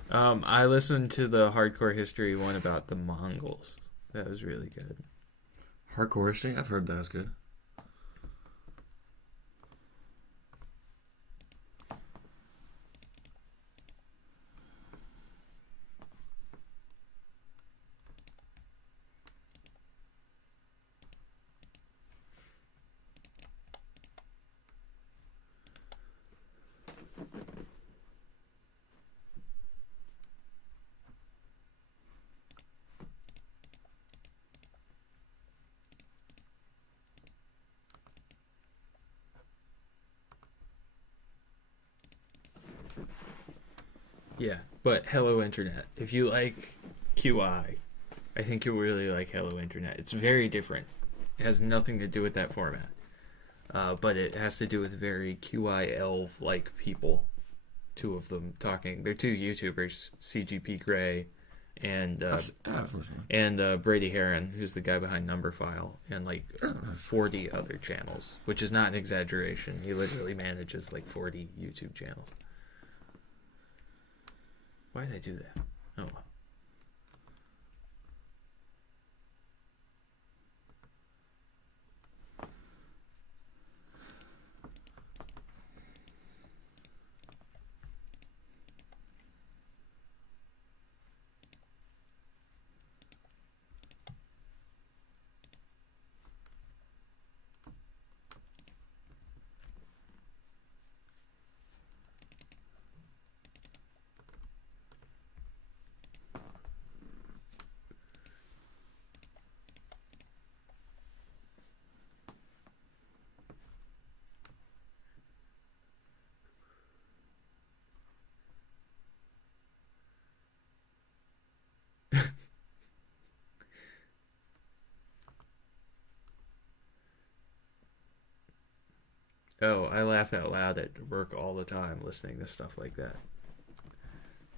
I listened to the Hardcore History one about the Mongols. That was really good. Hardcore history? I've heard that was good. Yeah, but Hello Internet. If you like QI, I think you'll really like Hello Internet. It's very different. It has nothing to do with that format. But it has to do with very QI elf-like people. 2 of them talking. They're 2 YouTubers, CGP Grey and Brady Heron, who's the guy behind Numberphile, and like 40 other channels, which is not an exaggeration. He literally manages like 40 YouTube channels. Why did I do that? Oh well. Oh, I laugh out loud at work all the time listening to stuff like that.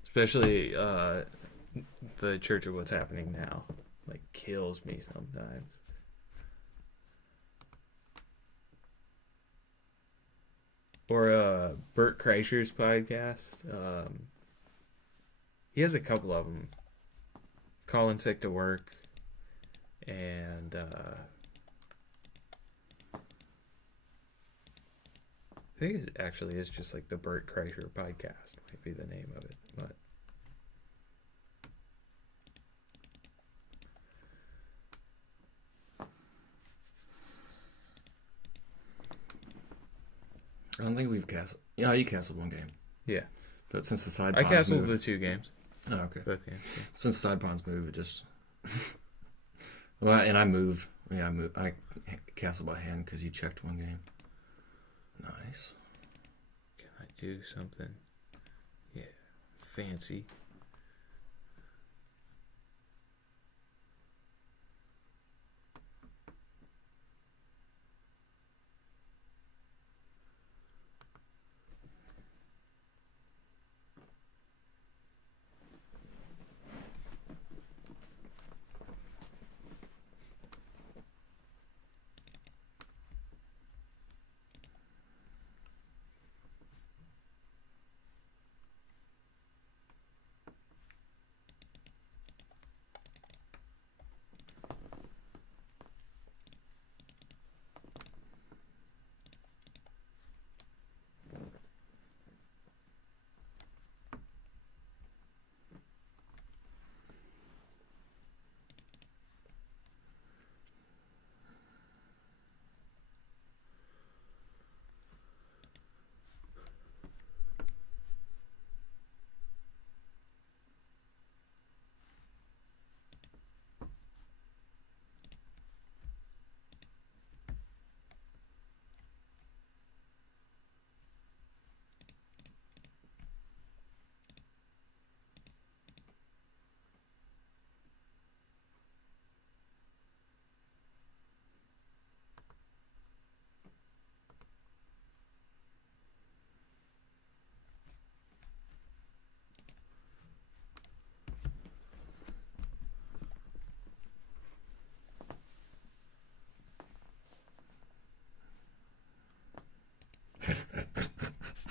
Especially the Church of What's Happening Now. Like, kills me sometimes. Or Bert Kreischer's podcast. He has a couple of them. Calling Sick to Work. And... I think it actually is just like the Bert Kreischer podcast might be the name of it, but I don't think we've castled. Yeah, you castled 1 game. yeah, But since the side I pawns castled moved, the 2 games, oh, okay. both games. Yeah. Since the side pawns move, it just. Well, and I moved. Yeah, I moved. I castled by hand because you checked 1 game. Nice. Can I do something? Yeah, fancy.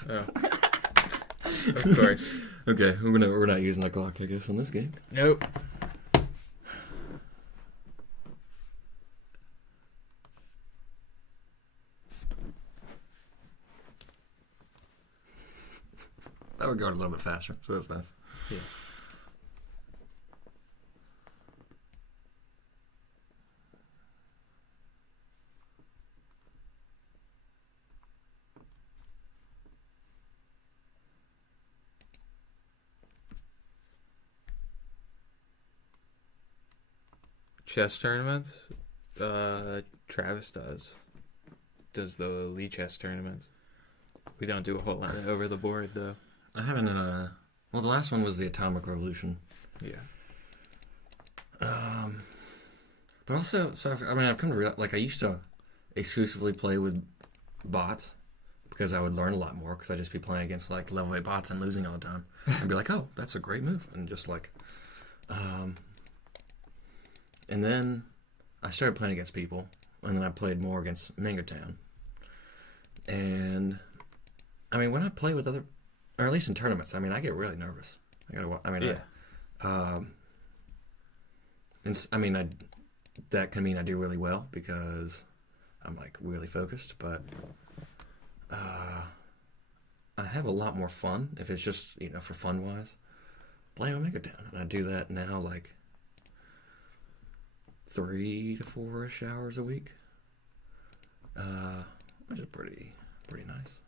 Oh. Of course. Okay, we're not using that clock, I guess, in this game. Nope. That would go a little bit faster, so that's nice. Yeah. Chess tournaments, Travis does the Lee chess tournaments. We don't do a whole lot over the board though. I haven't well, the last one was the Atomic Revolution. Yeah. But also, so I've come to realize, like, I used to exclusively play with bots because I would learn a lot more because I'd just be playing against like level 8 bots and losing all the time. I'd be like, oh, that's a great move, and just like, and then I started playing against people, and then I played more against MangoTown. And I mean, when I play with other, or at least in tournaments, I mean, I get really nervous. That can mean I do really well because I'm like really focused, but I have a lot more fun if it's just, for fun wise, playing on MangoTown. And I do that now like 3 to 4-ish hours a week, which is pretty nice.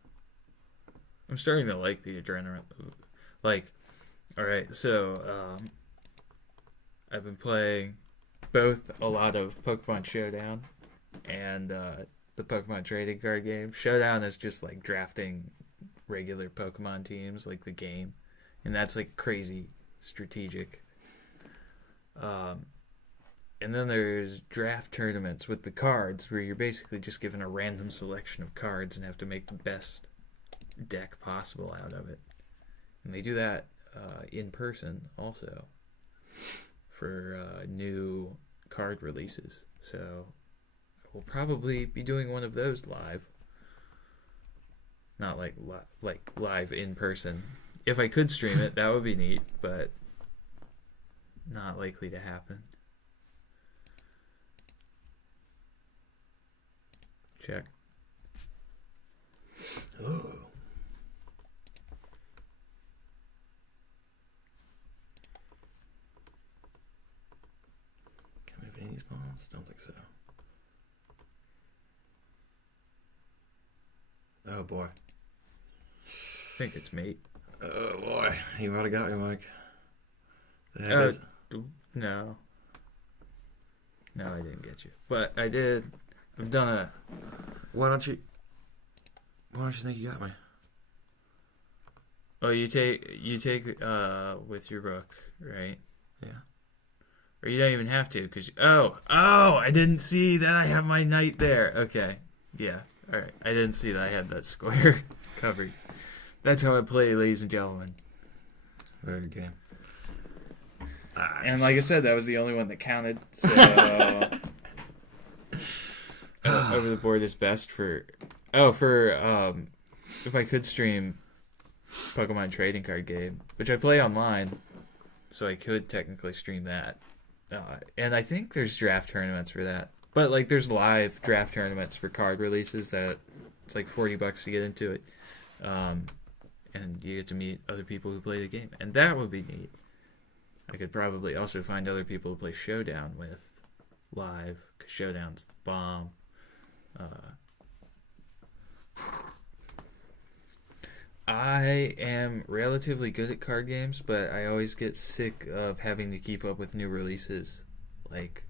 I'm starting to like the adrenaline. Like, all right, so I've been playing both a lot of Pokemon Showdown and the Pokemon trading card game. Showdown is just like drafting regular Pokemon teams, like the game, and that's like crazy strategic. And then there's draft tournaments with the cards where you're basically just given a random selection of cards and have to make the best deck possible out of it. And they do that in person also for new card releases. So we'll probably be doing one of those live. Not like live in person. If I could stream it, that would be neat, but not likely to happen. Check. Oh. Can I move any of these pawns? Don't think so. Oh boy. I think it's mate. Oh boy. You already got me, Mike. No. No, I didn't get you. But I did. I've done a... Why don't you think you got me? Oh, you take with your rook, right? Yeah. Or you don't even have to, because... Oh, I didn't see that I have my knight there. Okay. Yeah. All right. I didn't see that I had that square covered. That's how I play, ladies and gentlemen. Very good game. And like I said, that was the only one that counted. So over the board is best for if I could stream Pokemon trading card game, which I play online, so I could technically stream that. And I think there's draft tournaments for that. But like there's live draft tournaments for card releases that it's like $40 to get into it. And you get to meet other people who play the game. And that would be neat. I could probably also find other people to play Showdown with live, because Showdown's the bomb. I am relatively good at card games, but I always get sick of having to keep up with new releases. Like,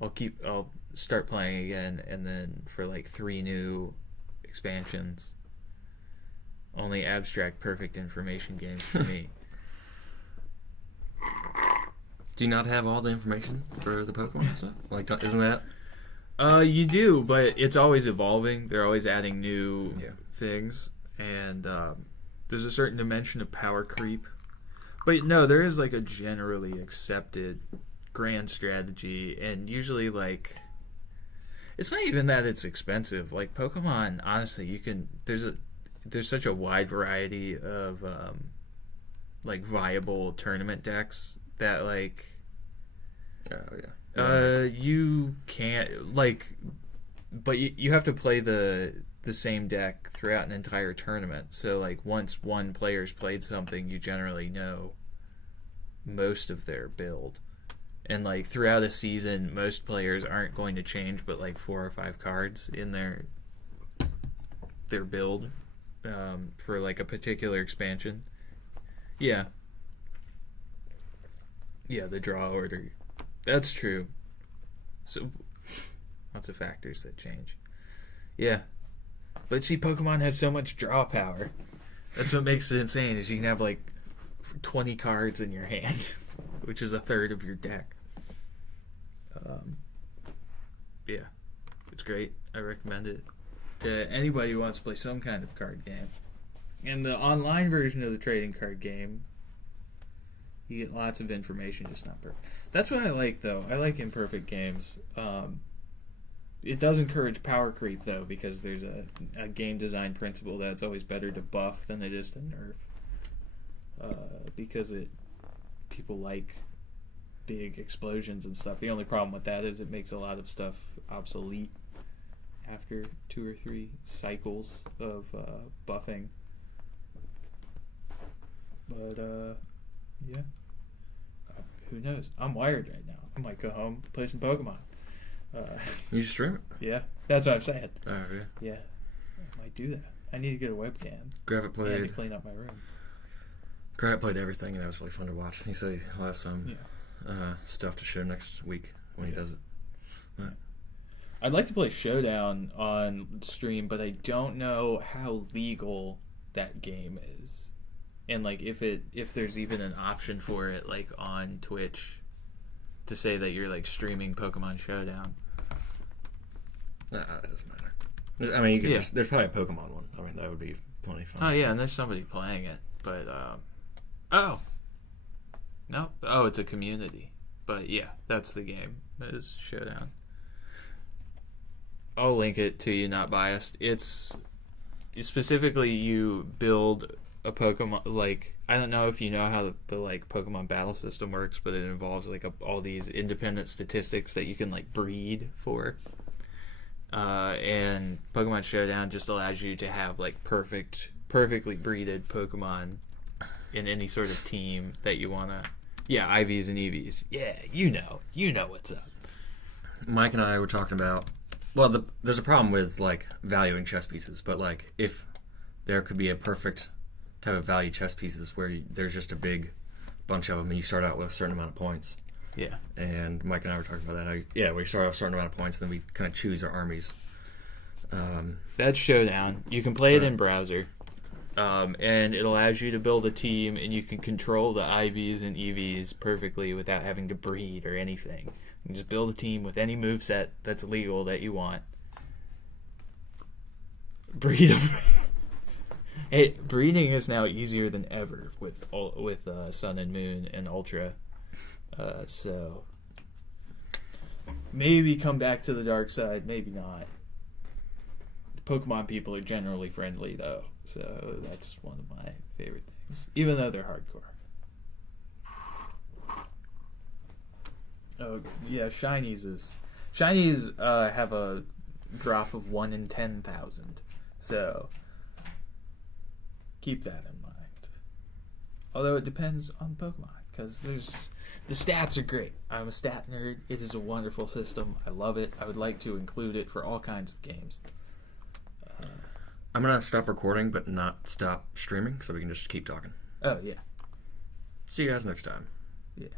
I'll start playing again, and then for like 3 new expansions, only abstract perfect information games for me. Do you not have all the information for the Pokemon stuff? Like, isn't that? You do, but it's always evolving. They're always adding new things, and there's a certain dimension of power creep. But no, there is like a generally accepted grand strategy, and usually like it's not even that it's expensive. Like Pokemon, honestly, there's such a wide variety of like viable tournament decks that like you can't like, but you have to play the same deck throughout an entire tournament. So like once one player's played something, you generally know most of their build. And like throughout a season, most players aren't going to change but like 4 or 5 cards in their build for like a particular expansion. Yeah, the draw order. That's true. So lots of factors that change. Yeah. But see, Pokemon has so much draw power. That's what makes it insane, is you can have like 20 cards in your hand, which is a third of your deck. Yeah, it's great. I recommend it to anybody who wants to play some kind of card game. And the online version of the trading card game, you get lots of information, just not perfect. That's what I like, though. I like imperfect games. It does encourage power creep, though, because there's a game design principle that it's always better to buff than it is to nerf. Because people like big explosions and stuff. The only problem with that is it makes a lot of stuff obsolete after 2 or 3 cycles of buffing. But yeah, who knows? I'm wired right now. I might go home, play some Pokemon. You should stream it. Yeah, that's what I'm saying. Oh yeah. Yeah, I might do that. I need to get a webcam. Gravatt played. And to clean up my room. Gravatt played everything, and that was really fun to watch. He said he'll have some stuff to show next week when he does it. But I'd like to play Showdown on stream, but I don't know how legal that game is, and like if there's even an option for it, like on Twitch, to say that you're like streaming Pokemon Showdown. Nah, that doesn't matter. I mean, you could there's probably a Pokemon one. I mean, that would be plenty fun. Oh yeah, and there's somebody playing it, but oh no, it's a community. But yeah, that's the game. That is Showdown. I'll link it to you, not biased. It's specifically you build a Pokemon, like, I don't know if you know how the like Pokemon battle system works, but it involves like all these independent statistics that you can like breed for. And Pokemon Showdown just allows you to have like perfectly breeded Pokemon in any sort of team that you wanna. Yeah, IVs and EVs. Yeah, you know what's up. Mike and I were talking about. Well, there's a problem with like valuing chess pieces, but like if there could be a perfect type of value chess pieces where there's just a big bunch of them and you start out with a certain amount of points. Yeah. And Mike and I were talking about that. We start out with a certain amount of points and then we kind of choose our armies. That's Showdown. You can play it in browser. And it allows you to build a team, and you can control the IVs and EVs perfectly without having to breed or anything. You can just build a team with any moveset that's legal that you want. Breed them. Hey, breeding is now easier than ever with Sun and Moon and Ultra. So maybe come back to the dark side, maybe not. Pokemon people are generally friendly, though, so that's one of my favorite things, even though they're hardcore. Oh, yeah, Shinies have a drop of 1 in 10,000, so keep that in mind. Although it depends on Pokemon, because the stats are great. I'm a stat nerd. It is a wonderful system. I love it. I would like to include it for all kinds of games. I'm going to stop recording, but not stop streaming, so we can just keep talking. Oh, yeah. See you guys next time. Yeah.